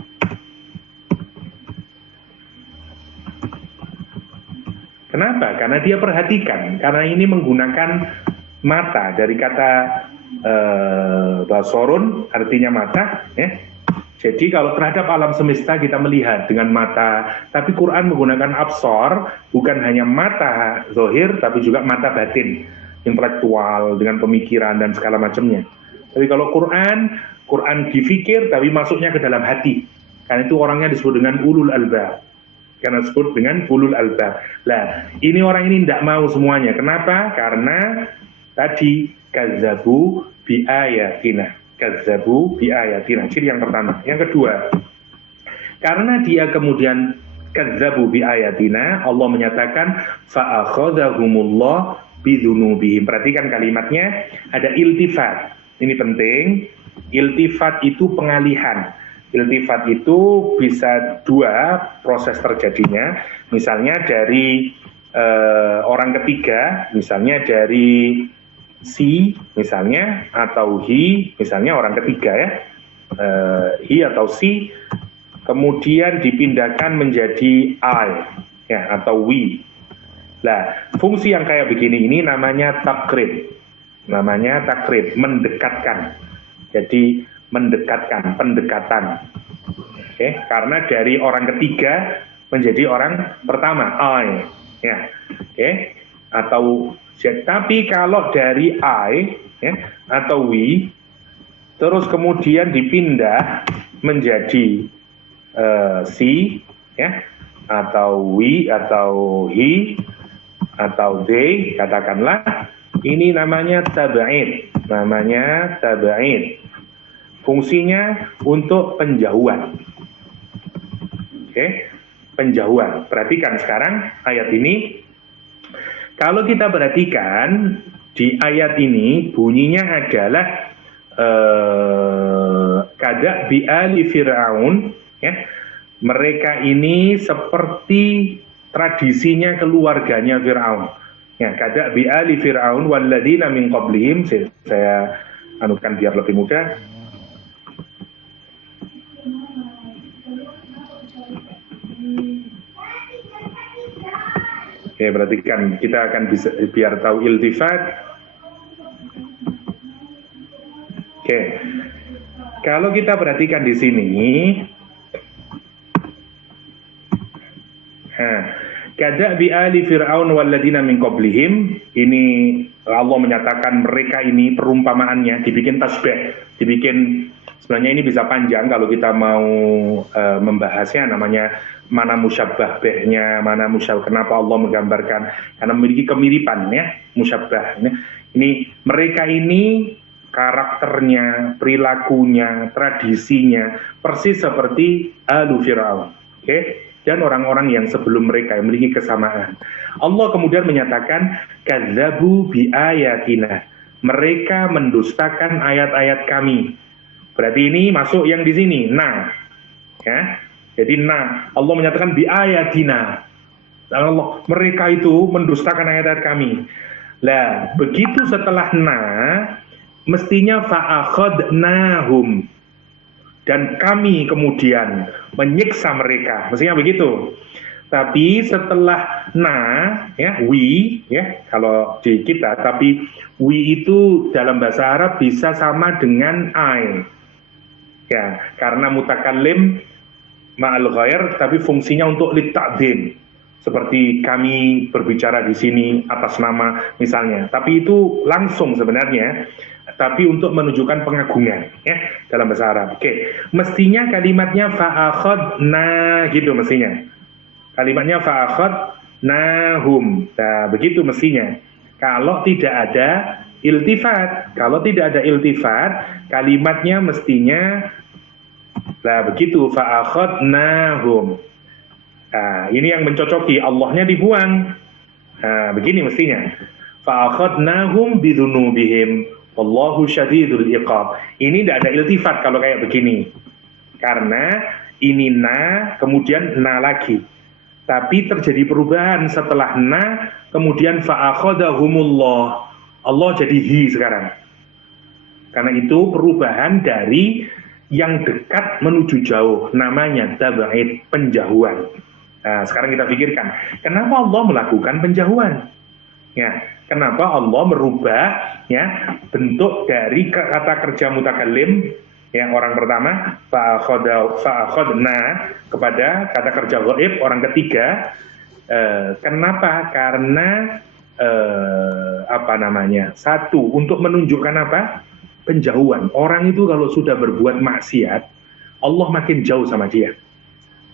Kenapa? Karena dia perhatikan. Karena ini menggunakan mata. Dari kata basorun artinya mata, ya. Jadi kalau terhadap alam semesta kita melihat dengan mata, tapi Quran menggunakan absor, bukan hanya mata zahir, tapi juga mata batin, intelektual, dengan pemikiran dan segala macamnya. Tapi kalau Quran difikir, tapi masuknya ke dalam hati. Karena itu orangnya disebut dengan ulul albab. Karena disebut dengan ulul albab. Lah, ini orang ini tidak mau semuanya. Kenapa? Karena tadi, kazzabu bi ayatina. Kadzabu bi ayatina. Ciri yang pertama. Yang kedua, karena dia kemudian kadzabu bi ayatina, Allah menyatakan fa akhadhahumullah bidzunubihim. Perhatikan kalimatnya, ada iltifat. Ini penting. Iltifat itu pengalihan. Iltifat itu bisa dua proses terjadinya. Misalnya dari orang ketiga, misalnya dari si misalnya, atau he misalnya, orang ketiga ya, he atau si, kemudian dipindahkan menjadi I ya, atau we. Nah, fungsi yang kayak begini ini namanya takrib, mendekatkan. Jadi mendekatkan, pendekatan. Oke, karena dari orang ketiga menjadi orang pertama, I ya. Oke, atau tapi kalau dari I ya, atau we, terus kemudian dipindah menjadi si ya, atau we, atau he, atau they, katakanlah, ini namanya tab'id. Fungsinya untuk penjauhan. Oke, penjauhan. Perhatikan sekarang ayat ini. Kalau kita perhatikan di ayat ini bunyinya adalah kada bi ali fir'aun, ya. Mereka ini seperti tradisinya keluarganya Fir'aun. Ya, kada bi ali fir'aun walladzina min qablihim, saya anukan biar lebih mudah. Oke, berarti kan kita akan bisa biar tahu iltifat. Oke. Kalau kita perhatikan di sini, kada bi ali fir'aun walladzina min qablihim, ini Allah menyatakan mereka ini perumpamaannya dibikin tasbih, dibikin, sebenarnya ini bisa panjang kalau kita mau membahasnya, namanya mana musyabbah bihnya, mana musyabbah, kenapa Allah menggambarkan, karena memiliki kemiripan ya, musyabbah. Ini mereka ini karakternya, perilakunya, tradisinya persis seperti alu Fir'aun. Oke? Dan orang-orang yang sebelum mereka yang memiliki kesamaan. Allah kemudian menyatakan kadzabu bi ayatina. Mereka mendustakan ayat-ayat kami. Berarti ini masuk yang di sini. Nah, ya. Jadi Allah menyatakan bi ayatina. Allah, mereka itu mendustakan ayat-ayat kami. Lah, begitu setelah mestinya fa'akhadnahum, dan kami kemudian menyiksa mereka, mestinya begitu. Tapi setelah ya we ya kalau di kita, tapi we itu dalam bahasa Arab bisa sama dengan I ya, karena mutakallim ma'al ghair, tapi fungsinya untuk litta'dzim, seperti kami berbicara di sini atas nama misalnya, tapi itu langsung sebenarnya, tapi untuk menunjukkan pengagungan ya dalam bahasa Arab. Oke, mestinya kalimatnya fa'akhadna gitu, mestinya kalimatnya fa'akhadnahum. Nah, begitu mestinya. Kalau tidak ada iltifat, kalimatnya mestinya begitu, fa'akhadnahum. Nah, ini yang mencocoki, Allahnya dibuang. Nah, begini mestinya. Fa'akhadnahum bidhunubihim wallahu syadidul iqab. Ini tidak ada iltifat kalau kayak begini. Karena ini kemudian lagi. Tapi terjadi perubahan setelah kemudian fa'akhadahumullah. Allah jadi hi sekarang. Karena itu perubahan dari yang dekat menuju jauh, namanya tab'id, penjauhan. Nah, sekarang kita pikirkan, kenapa Allah melakukan penjauhan? Ya, kenapa Allah merubah ya bentuk dari kata kerja mutakallim yang orang pertama fa'akhadna kepada kata kerja ghaib orang ketiga? Kenapa? Karena satu, untuk menunjukkan apa? Penjauhan. Orang itu kalau sudah berbuat maksiat, Allah makin jauh sama dia.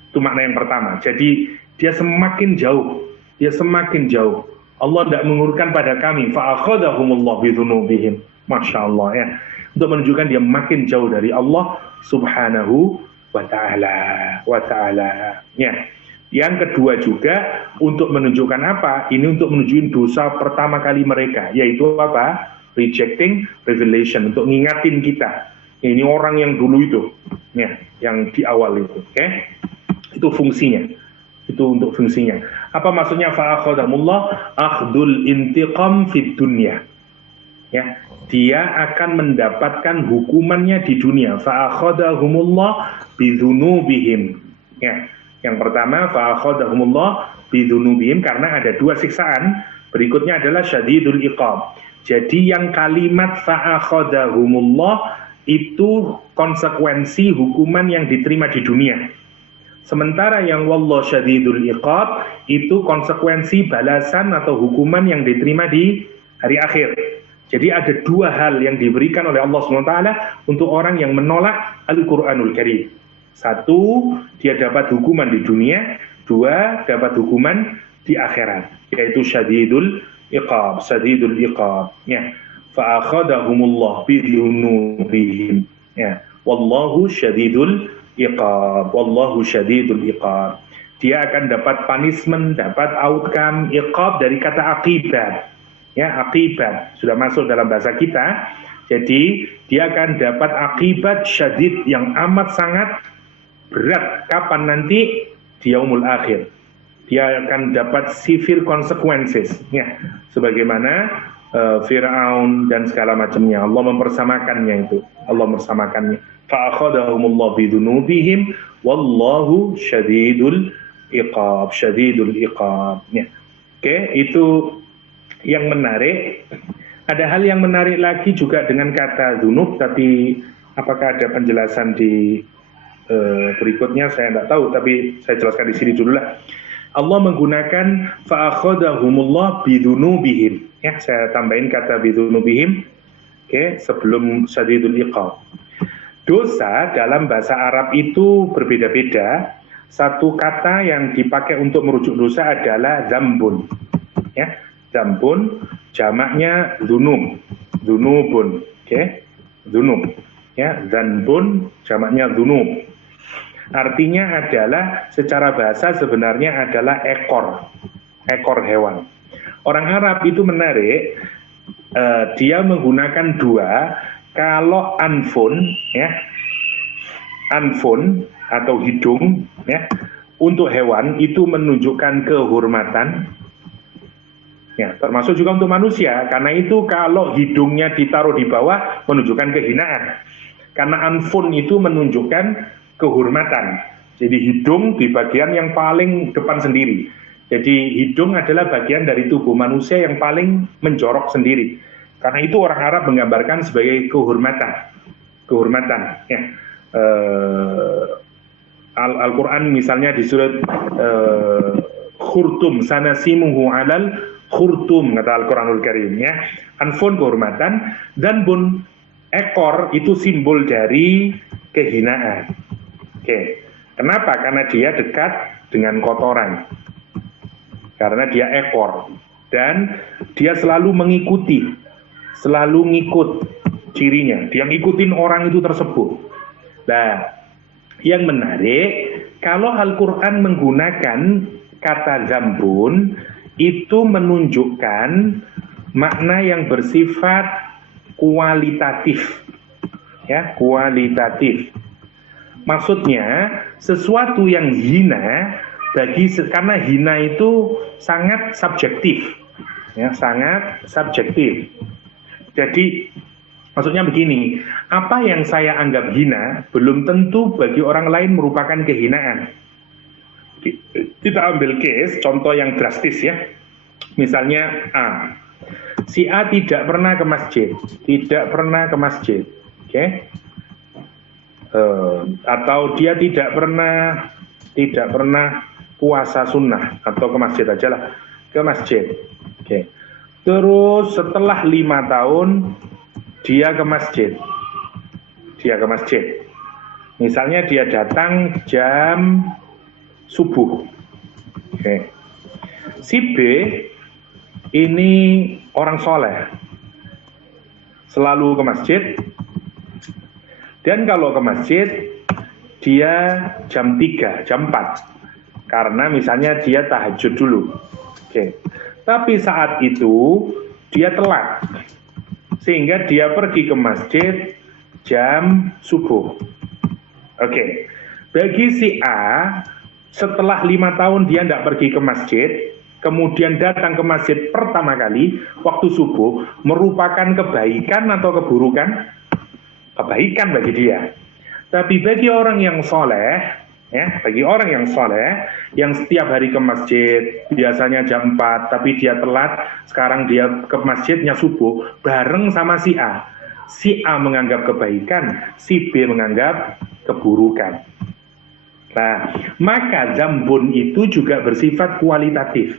Itu makna yang pertama. Jadi dia semakin jauh. Allah tidak mengurutkan pada kami. Fa'akhadahumullah bidhunubihim. Masya Allah ya. Untuk menunjukkan dia makin jauh dari Allah Subhanahu wa ta'ala. Ya. Yang kedua juga untuk menunjukkan apa? Ini untuk menunjukkan dosa pertama kali mereka, yaitu apa? Rejecting revelation, untuk ngingatin kita. Ini orang yang dulu itu, ya, yang di awal itu, oke? Itu fungsinya. Itu untuk fungsinya. Apa maksudnya fa'akhadhamullah? Akhdul intiqam fid dunya. Ya, dia akan mendapatkan hukumannya di dunia. Fa'akhadhahumullah bidhunubihim. Ya, yang pertama fa'akhadhahumullah bidhunubihim karena ada dua siksaan. Berikutnya adalah syadidul iqab. Jadi yang kalimat fa'akhadahumullah itu konsekuensi hukuman yang diterima di dunia. Sementara yang wallahu syadidul iqab itu konsekuensi balasan atau hukuman yang diterima di hari akhir. Jadi ada dua hal yang diberikan oleh Allah SWT untuk orang yang menolak Al-Quranul Karim. Satu, dia dapat hukuman di dunia. Dua, dapat hukuman di akhirat, yaitu syadidul iqab. Ya, fa'akhadahumullah bidhunubihim. Ya, wallahu syadidul iqab. Dia akan dapat punishment, dapat outcome. Iqab dari kata akibat. Ya, akibat sudah masuk dalam bahasa kita. Jadi dia akan dapat akibat syadid yang amat sangat berat. Kapan nanti? Di yaumul akhir. dia akan dapat severe consequences, ya, sebagaimana Fir'aun dan segala macamnya. Allah mempersamakannya itu. Allah mempersamakannya. Fa'akhadahumullahu bidunubihim wallahu syadidul iqab. Syadidul iqab. Ya. Oke, itu yang menarik. Ada hal yang menarik lagi juga dengan kata dzunub, tapi apakah ada penjelasan di berikutnya saya tidak tahu, tapi saya jelaskan di sini dulu lah. Allah menggunakan fa'akhadahumullah bidunubihim. Ya, saya tambahin kata bidunubihim. Oke, sebelum syadidul iqab. Dosa dalam bahasa Arab itu berbeda-beda. Satu kata yang dipakai untuk merujuk dosa adalah dzambun. Ya, dzambun jamaknya dzunub. Dzunubun. Oke, dzunub. Ya, dzanbun jamaknya dzunub. Artinya adalah secara bahasa sebenarnya adalah ekor hewan. Orang Arab itu menarik, dia menggunakan dua. Kalau anfun, ya, anfun atau hidung, ya, untuk hewan itu menunjukkan kehormatan, ya, termasuk juga untuk manusia. Karena itu kalau hidungnya ditaruh di bawah menunjukkan kehinaan. Karena anfun itu menunjukkan kehormatan. Jadi hidung di bagian yang paling depan sendiri. Jadi hidung adalah bagian dari tubuh manusia yang paling menjorok sendiri. Karena itu orang Arab menggambarkan sebagai kehormatan. Kehormatan. Ya. Al-Quran misalnya di surat khurtum sanasimuhu alal khurtum, kata Al-Quranul Karim. Ya. Anfun kehormatan, dan bun ekor itu simbol dari kehinaan. Oke, kenapa? Karena dia dekat dengan kotoran. Karena dia ekor. Dan dia selalu mengikuti. Selalu ngikut cirinya. Dia ngikutin orang itu tersebut. Nah, yang menarik, kalau Al-Quran menggunakan kata dzambun, itu menunjukkan makna yang bersifat kualitatif. Ya, kualitatif. Maksudnya sesuatu yang hina karena hina itu sangat subjektif, ya, sangat subjektif. Jadi maksudnya begini, apa yang saya anggap hina belum tentu bagi orang lain merupakan kehinaan. Kita ambil case, contoh yang drastis ya. Misalnya A, si A tidak pernah ke masjid, oke? Atau dia tidak pernah puasa sunnah atau ke masjid aja lah, ke masjid. Oke. Terus setelah 5 tahun dia ke masjid. Misalnya dia datang jam subuh. Oke. Si B ini orang soleh, selalu ke masjid. Dan kalau ke masjid, dia jam 3, jam 4. Karena misalnya dia tahajud dulu. Oke. Tapi saat itu, dia telat. Sehingga dia pergi ke masjid jam subuh. Oke. Bagi si A, setelah 5 tahun dia tidak pergi ke masjid, kemudian datang ke masjid pertama kali, waktu subuh, merupakan kebaikan atau keburukan? Kebaikan bagi dia. Tapi bagi orang yang soleh, ya, yang setiap hari ke masjid, biasanya jam 4, tapi dia telat, sekarang dia ke masjidnya subuh, bareng sama si A. Si A menganggap kebaikan, si B menganggap keburukan. Nah, maka dzambun itu juga bersifat kualitatif.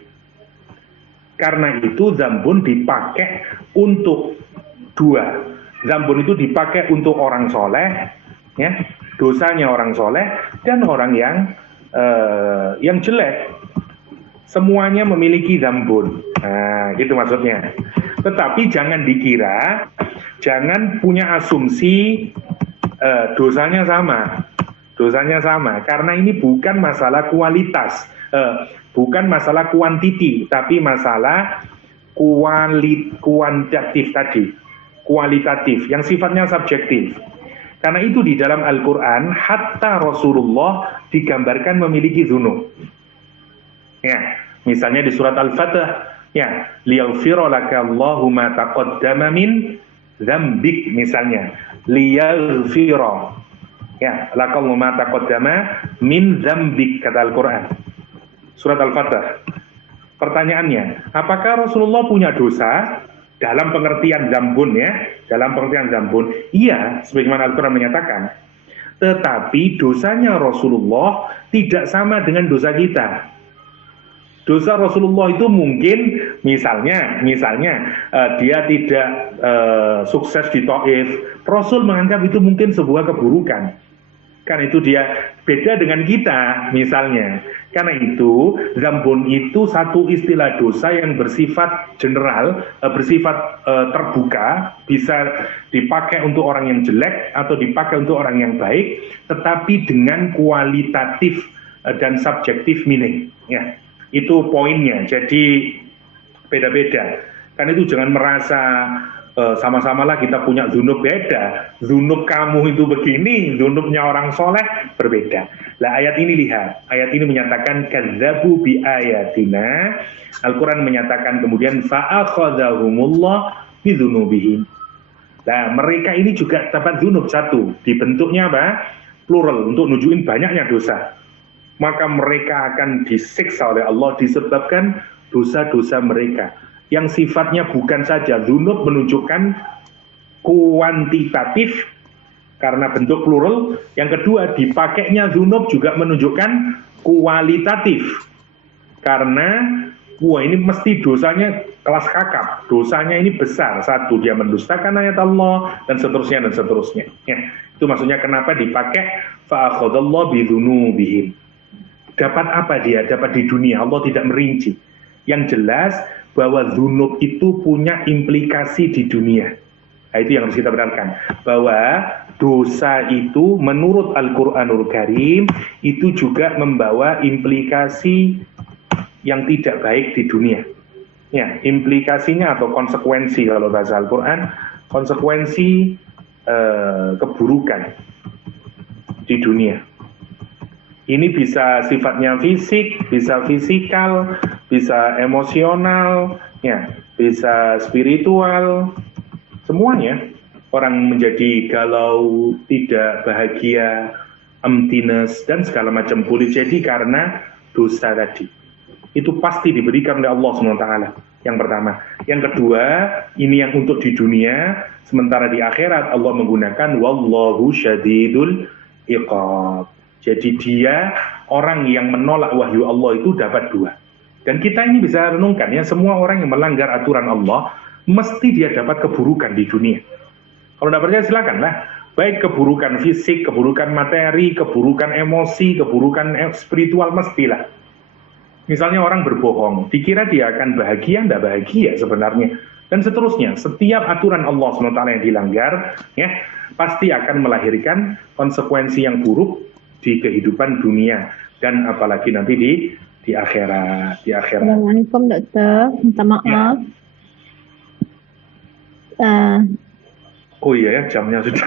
Karena itu dzambun dipakai untuk dua. Dzambun itu dipakai untuk orang soleh, ya, dosanya orang soleh, dan orang yang jelek. Semuanya memiliki dzambun. Nah, gitu maksudnya. Tetapi jangan dikira, jangan punya asumsi dosanya sama, karena ini bukan masalah kualitas, bukan masalah kuantiti, tapi masalah kuantitatif tadi. Kualitatif, yang sifatnya subjektif. Karena itu di dalam Al-Quran, hatta Rasulullah digambarkan memiliki dzunub. Ya, misalnya di surat Al-Fatih, ya, liyaghfira laka Allahu ma taqaddama min dzambik misalnya. Liyaghfira. Ya, laka Allahu ma taqaddama min dzambik kata Al-Qur'an. Surat Al-Fatih. Pertanyaannya, apakah Rasulullah punya dosa dalam pengertian zambun ya? Dalam pengertian zambun, iya, sebagaimana Al-Qur'an menyatakan. Tetapi dosanya Rasulullah tidak sama dengan dosa kita. Dosa Rasulullah itu mungkin misalnya dia tidak sukses di Taif, Rasul menganggap itu mungkin sebuah keburukan. Karena itu dia beda dengan kita misalnya. Karena itu zambun itu satu istilah dosa yang bersifat general, bersifat terbuka, bisa dipakai untuk orang yang jelek atau dipakai untuk orang yang baik, tetapi dengan kualitatif dan subjektif meaning. Ya, itu poinnya. Jadi beda-beda. Karena itu jangan merasa sama-samalah kita punya dzunub beda. Dzunub kamu itu begini, dzunubnya orang soleh berbeda. Lah ayat ini lihat, ayat ini menyatakan kadzabu bi ayatina. Al-Qur'an menyatakan kemudian fa'akhadzahumullah bi dzunubihim. Nah, mereka ini juga dapat dzunub satu, dibentuknya apa? Plural untuk nunjukin banyaknya dosa. Maka mereka akan disiksa oleh Allah disebabkan dosa-dosa mereka. Yang sifatnya bukan saja dzunub menunjukkan kuantitatif karena bentuk plural, yang kedua dipakainya dzunub juga menunjukkan kualitatif karena ini mesti dosanya kelas kakap, dosanya ini besar. Satu, dia mendustakan ayat Allah dan seterusnya. Ya, itu maksudnya kenapa dipakai fa'akhadallahu bidzunubihim. Dapat apa dia? Dapat di dunia, Allah tidak merinci. Yang jelas bahwa dzunub itu punya implikasi di dunia. Nah, itu yang harus kita benarkan. Bahwa dosa itu menurut Al-Quranul Karim itu juga membawa implikasi yang tidak baik di dunia. Ya, implikasinya atau konsekuensi kalau bahasa Al-Quran, konsekuensi keburukan di dunia. Ini bisa sifatnya fisik, bisa fisikal, bisa emosional, ya, bisa spiritual, semuanya. Orang menjadi galau, tidak bahagia, emptiness, dan segala macam boleh jadi karena dosa tadi. Itu pasti diberikan oleh Allah SWT. Yang pertama. Yang kedua, ini yang untuk di dunia, sementara di akhirat Allah menggunakan wallahu syadidul iqab. Jadi dia orang yang menolak wahyu Allah itu dapat dua. Dan kita ini bisa renungkan ya, semua orang yang melanggar aturan Allah mesti dia dapat keburukan di dunia. Kalau tidak percaya silakanlah. Baik keburukan fisik, keburukan materi, keburukan emosi, keburukan spiritual mestilah. Misalnya orang berbohong, dikira dia akan bahagia, tidak bahagia sebenarnya. Dan seterusnya, setiap aturan Allah SWT yang dilanggar, ya pasti akan melahirkan konsekuensi yang buruk di kehidupan dunia dan apalagi nanti di akhirat. Assalamualaikum dokter, minta maaf. Oh iya ya, jamnya sudah.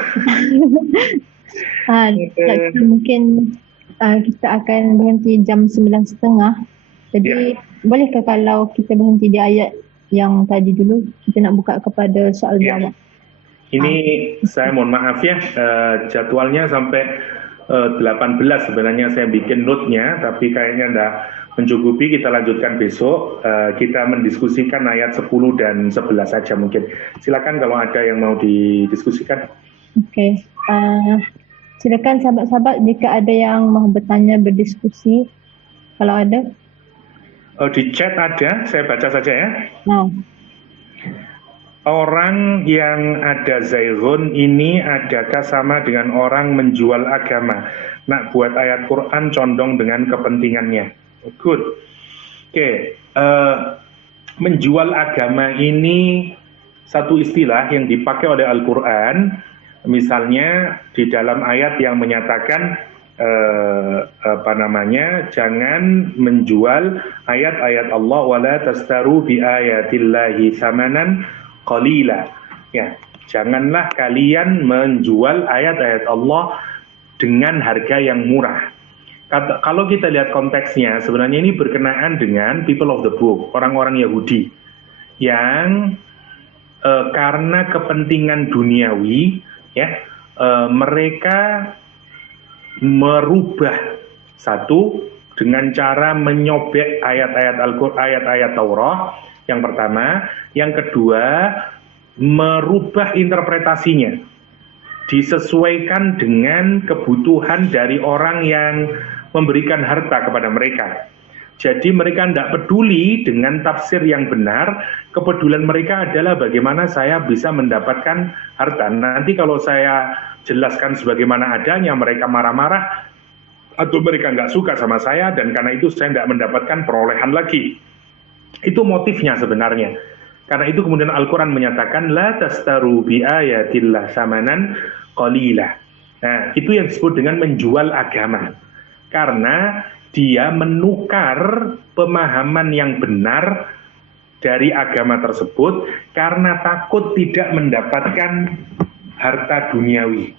Dokter, mungkin kita akan berhenti jam 9.30. Jadi bolehkah kalau kita berhenti di ayat yang tadi dulu, kita nak buka kepada soal jawab. Ini saya mohon maaf ya, jadwalnya sampai 18 sebenarnya saya bikin note-nya, tapi kayaknya enggak mencukupi. Kita lanjutkan besok. Kita mendiskusikan ayat 10 dan 11 saja mungkin. Silakan kalau ada yang mau didiskusikan. Oke. Silakan sahabat-sahabat jika ada yang mau bertanya, berdiskusi. Kalau ada. Di chat ada, saya baca saja ya. Orang yang ada zaighun ini adakah sama dengan orang menjual agama? Nak buat ayat Quran condong dengan kepentingannya. Good. Oke. Menjual agama ini satu istilah yang dipakai oleh Al-Quran. Misalnya di dalam ayat yang menyatakan jangan menjual ayat-ayat Allah wala tastaru bi ayatillahi thamanan qalila. Ya, janganlah kalian menjual ayat-ayat Allah dengan harga yang murah. Kalau kita lihat konteksnya, sebenarnya ini berkenaan dengan people of the book, orang-orang Yahudi yang karena kepentingan duniawi, ya, mereka merubah satu dengan cara menyobek ayat-ayat Al-Qur'an, ayat-ayat Taurat yang pertama, yang kedua merubah interpretasinya disesuaikan dengan kebutuhan dari orang yang memberikan harta kepada mereka. Jadi mereka tidak peduli dengan tafsir yang benar, kepedulian mereka adalah bagaimana saya bisa mendapatkan harta. Nanti kalau saya jelaskan sebagaimana adanya, mereka marah-marah, atau mereka nggak suka sama saya, dan karena itu saya tidak mendapatkan perolehan lagi. Itu motifnya sebenarnya. Karena itu kemudian Al-Quran menyatakan, La tastaru bi ayatillah samanan qalila. Nah, itu yang disebut dengan menjual agama. Karena dia menukar pemahaman yang benar dari agama tersebut karena takut tidak mendapatkan harta duniawi,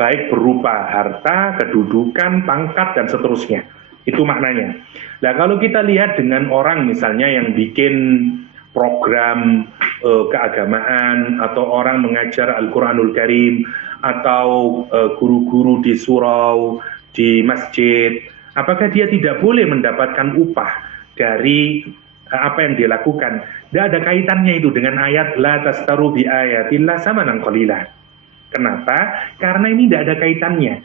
baik berupa harta, kedudukan, pangkat, dan seterusnya. Itu maknanya. Nah, kalau kita lihat dengan orang misalnya yang bikin program keagamaan, atau orang mengajar Al-Quranul Karim, atau guru-guru di surau, di masjid, apakah dia tidak boleh mendapatkan upah dari apa yang dia lakukan? Tidak ada kaitannya itu dengan ayat La tastaru bi ayatillah samanan qalila. Kenapa? Karena ini tidak ada kaitannya.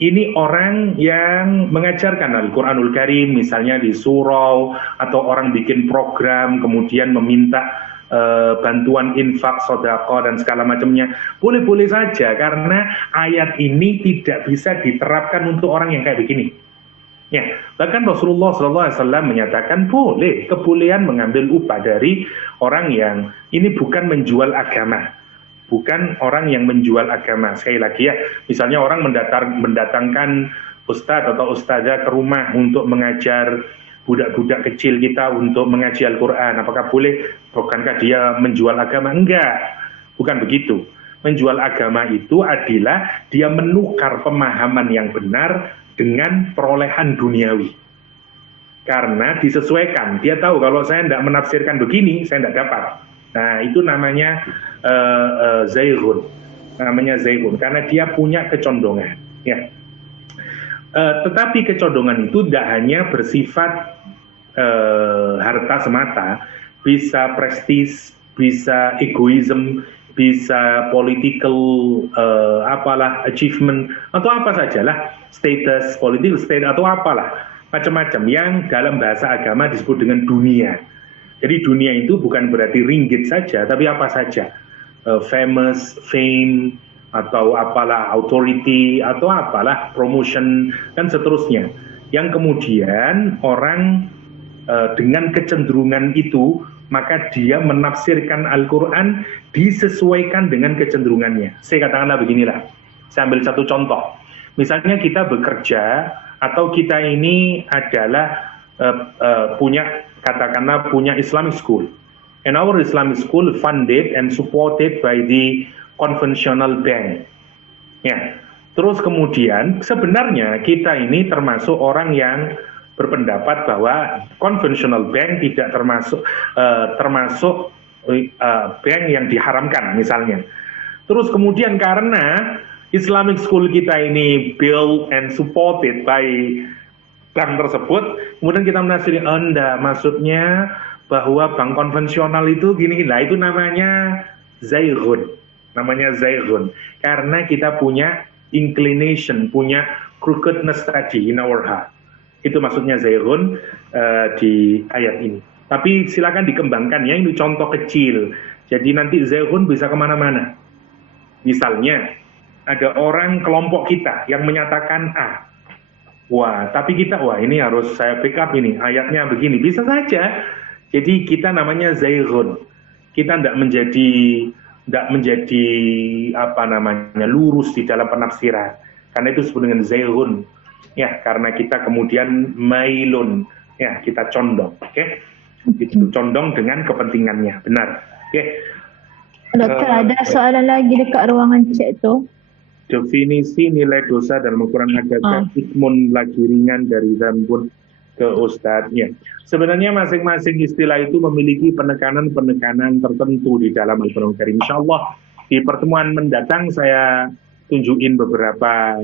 Ini orang yang mengajarkan Al-Quranul Karim, misalnya di surau, atau orang bikin program, kemudian meminta bantuan infak, sedekah, dan segala macamnya. Boleh-boleh saja, karena ayat ini tidak bisa diterapkan untuk orang yang kayak begini. Ya, bahkan Rasulullah SAW menyatakan boleh, kebolehan mengambil upah dari orang yang ini bukan menjual agama. Bukan orang yang menjual agama. Sekali lagi ya, misalnya orang mendatangkan ustadz atau ustazah ke rumah untuk mengajar budak-budak kecil kita untuk mengaji Al-Quran. Apakah boleh? Bukankah dia menjual agama? Enggak, bukan begitu. Menjual agama itu adalah dia menukar pemahaman yang benar dengan perolehan duniawi. Karena disesuaikan. Dia tahu kalau saya tidak menafsirkan begini, saya tidak dapat. Nah, itu namanya zaighun. Namanya zaighun karena dia punya kecondongan, ya. Tetapi kecondongan itu tidak hanya bersifat harta semata, bisa prestis, bisa egoism, bisa political achievement, atau apa sajalah, status, political status, atau apalah, macam-macam yang dalam bahasa agama disebut dengan dunia. Jadi dunia itu bukan berarti ringgit saja, tapi apa saja. Famous, fame, atau apalah, authority, atau apalah, promotion, dan seterusnya. Yang kemudian orang dengan kecenderungan itu, maka dia menafsirkan Al-Quran disesuaikan dengan kecenderungannya. Saya katakanlah beginilah, saya ambil satu contoh. Misalnya kita bekerja, atau kita ini adalah katakanlah punya Islamic school. And our Islamic school funded and supported by the conventional bank. Ya. Terus kemudian sebenarnya kita ini termasuk orang yang berpendapat bahwa conventional bank tidak termasuk bank yang diharamkan misalnya. Terus kemudian karena Islamic school kita ini built and supported by bank tersebut, kemudian kita menafsirkan, enggak, maksudnya bahwa bank konvensional itu gini, lah itu namanya zaighun. Namanya zaighun. Karena kita punya inclination, punya crookedness tadi in our heart. Itu maksudnya zaighun di ayat ini. Tapi silakan dikembangkan ya, ini contoh kecil. Jadi nanti zaighun bisa kemana-mana. Misalnya, ada orang kelompok kita yang menyatakan A. Wah, tapi kita, ini harus saya pick up ini, ayatnya begini. Bisa saja. Jadi kita namanya zaighun. Kita tidak menjadi lurus di dalam penafsiran. Karena itu disebut dengan zaighun. Ya, karena kita kemudian mailun. Ya, kita condong. Oke? Itu condong dengan kepentingannya. Benar. Oke? Dokter, ada soalan lagi dekat ruangan chat tu. definisi nilai dosa dalam ukuran adakah ismun lagi ringan dari dzambun ke Ustadznya. Sebenarnya masing-masing istilah itu memiliki penekanan-penekanan tertentu di dalam Al-Quran Karim. Insya Allah di pertemuan mendatang saya tunjukin beberapa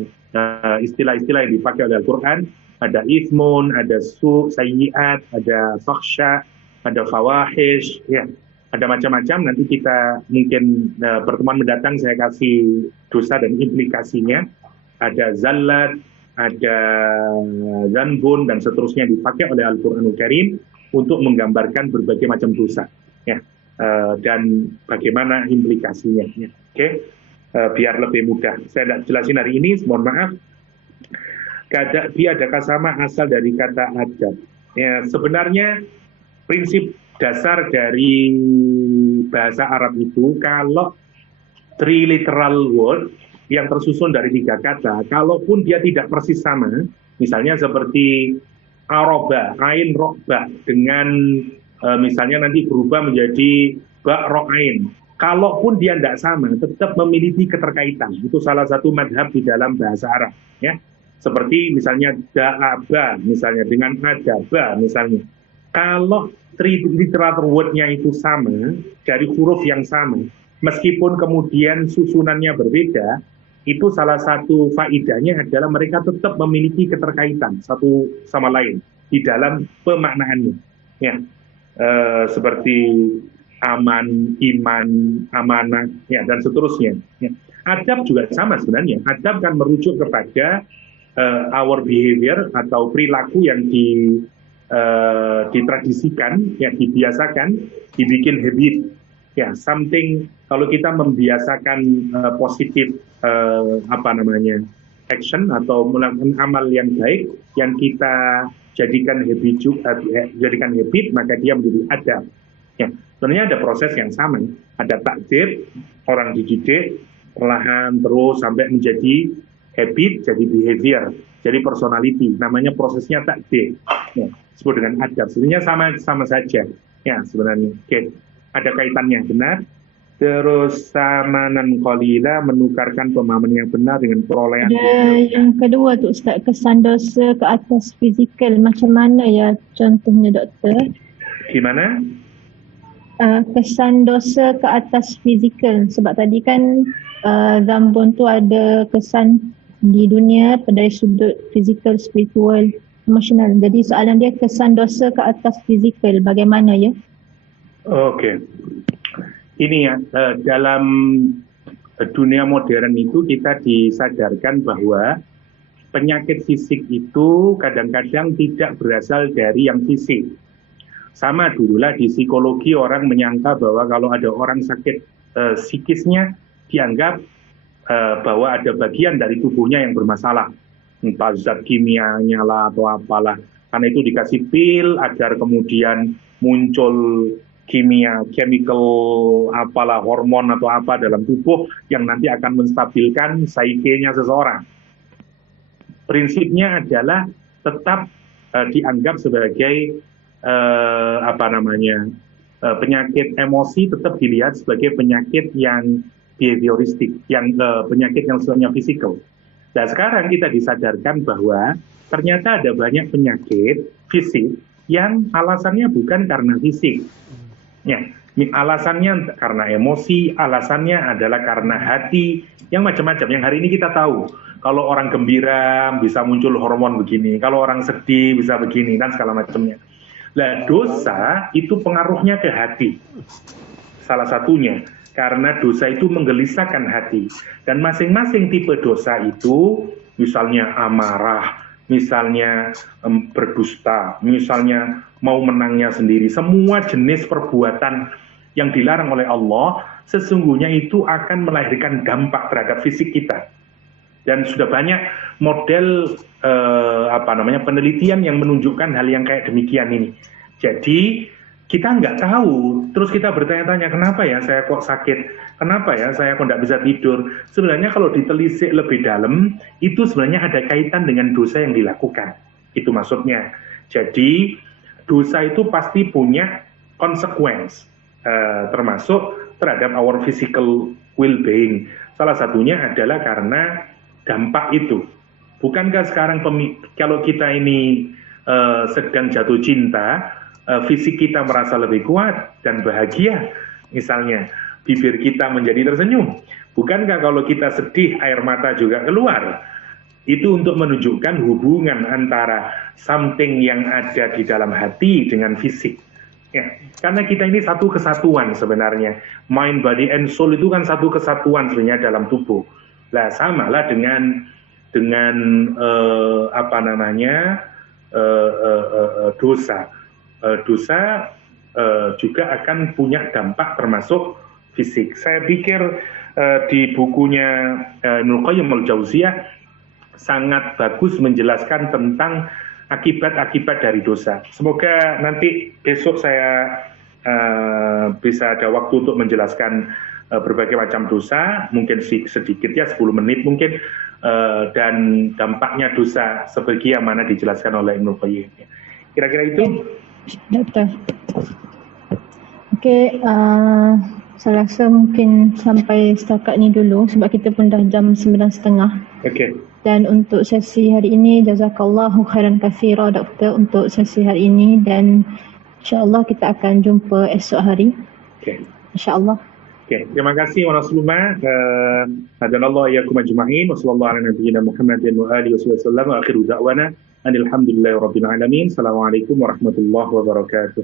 istilah-istilah yang dipakai oleh Al-Quran. Ada ismun, ada sayyiat, ada fakhsya, ada fawahish, ya. Ada macam-macam, nanti kita mungkin pertemuan mendatang saya kasih dosa dan implikasinya. Ada zallat, ada zanbun, dan seterusnya dipakai oleh Al-Quranul Karim untuk menggambarkan berbagai macam dosa. Ya. Dan bagaimana implikasinya. Ya. Oke, biar lebih mudah. Saya tidak jelasin hari ini, mohon maaf. Adakah sama asal dari kata adab? Ya, sebenarnya prinsip dasar dari bahasa Arab itu, kalau triliteral word yang tersusun dari 3 kata, kalaupun dia tidak persis sama, misalnya seperti aroba, ain rokba, dengan misalnya nanti berubah menjadi ba ro'ain, kalaupun dia tidak sama, tetap memiliki keterkaitan. Itu salah satu madhab di dalam bahasa Arab, ya. Seperti misalnya da'aba, misalnya dengan adaba, misalnya. Kalau literatur word-nya itu sama, dari huruf yang sama, meskipun kemudian susunannya berbeda, itu salah satu faidahnya adalah mereka tetap memiliki keterkaitan satu sama lain di dalam pemaknaannya. Ya, seperti aman, iman, amanah, ya, dan seterusnya. Ya. Adab juga sama sebenarnya. Adab kan merujuk kepada our behavior atau perilaku yang ditradisikan, yang dibiasakan, dibikin habit, ya, something. Kalau kita membiasakan positif action atau melakukan amal yang baik yang kita jadikan habit, maka dia menjadi adab. Ya, sebenarnya ada proses yang sama, ada takdir, orang dididik perlahan terus sampai menjadi habit, jadi behavior, jadi personality. Namanya prosesnya takdir, ya, disebut dengan adab. Sebenarnya sama saja, ya, sebenarnya. Oke, ada kaitannya, benar. Terus samanan qalila, menukarkan pemahaman yang benar dengan perolehan. Yang kedua tu Ustaz, kesan dosa ke atas fizikal, macam mana ya contohnya doktor? Gimana? Kesan dosa ke atas fizikal, sebab tadi kan zambun tu ada kesan di dunia dari sudut fizikal, spiritual, emosional. Jadi soalan dia kesan dosa ke atas fizikal, bagaimana ya? Oke. Ini ya, dalam dunia modern itu kita disadarkan bahwa penyakit fisik itu kadang-kadang tidak berasal dari yang fisik. Sama dululah di psikologi orang menyangka bahwa kalau ada orang sakit psikisnya dianggap bahwa ada bagian dari tubuhnya yang bermasalah, entah zat kimianya lah atau apalah, karena itu dikasih pil agar kemudian muncul chemical apalah, hormon atau apa dalam tubuh yang nanti akan menstabilkan psikenya seseorang. Prinsipnya adalah tetap dianggap sebagai penyakit emosi, tetap dilihat sebagai penyakit yang behavioristik, yang penyakit yang sifatnya fisikal. Nah, sekarang kita disadarkan bahwa ternyata ada banyak penyakit fisik yang alasannya bukan karena fisik. Ya, alasannya karena emosi, alasannya adalah karena hati, yang macam-macam. Yang hari ini kita tahu, kalau orang gembira bisa muncul hormon begini, kalau orang sedih bisa begini, dan segala macamnya. Nah, dosa itu pengaruhnya ke hati. Salah satunya, karena dosa itu menggelisahkan hati. Dan masing-masing tipe dosa itu, misalnya amarah, misalnya berdusta, misalnya mau menangnya sendiri, semua jenis perbuatan yang dilarang oleh Allah, sesungguhnya itu akan melahirkan dampak terhadap fisik kita. Dan sudah banyak model penelitian yang menunjukkan hal yang kayak demikian ini. Jadi kita nggak tahu, terus kita bertanya-tanya, kenapa ya saya kok sakit, kenapa ya saya kok nggak bisa tidur. Sebenarnya kalau ditelisik lebih dalam, itu sebenarnya ada kaitan dengan dosa yang dilakukan. Itu maksudnya. Jadi dosa itu pasti punya konsekuensi, termasuk terhadap our physical well-being. Salah satunya adalah karena dampak itu. Bukankah sekarang kalau kita ini sedang jatuh cinta, fisik kita merasa lebih kuat dan bahagia, misalnya bibir kita menjadi tersenyum. Bukankah kalau kita sedih, air mata juga keluar? Itu untuk menunjukkan hubungan antara something yang ada di dalam hati dengan fisik. Ya, karena kita ini satu kesatuan sebenarnya. Mind, body, and soul itu kan satu kesatuan sebenarnya dalam tubuh. Lah samalah dengan dosa. Dosa juga akan punya dampak termasuk fisik. Saya pikir di bukunya Ibnu Qayyim al-Jauziyah sangat bagus menjelaskan tentang akibat-akibat dari dosa. Semoga nanti besok saya bisa ada waktu untuk menjelaskan berbagai macam dosa, mungkin sedikit ya 10 menit mungkin, dan dampaknya dosa sebagaimana dijelaskan oleh Ibnu Qayyim. Kira-kira itu? Betul. Oke, saya rasa mungkin sampai setakat ni dulu sebab kita pun dah jam 9.30. Okey. Dan untuk sesi hari ini, jazakallahu khairan katsira doktor untuk sesi hari ini, dan insya-Allah kita akan jumpa esok hari. Okey. Insya-Allah. Okey, terima kasih wa rasulullah. Hadanallahu iyyakum ajma'in wa sallallahu ala nabiyyina Muhammadin wa alihi wasallam wa akhiru da'wana alhamdulillahi rabbil alamin. Assalamualaikum warahmatullahi wabarakatuh.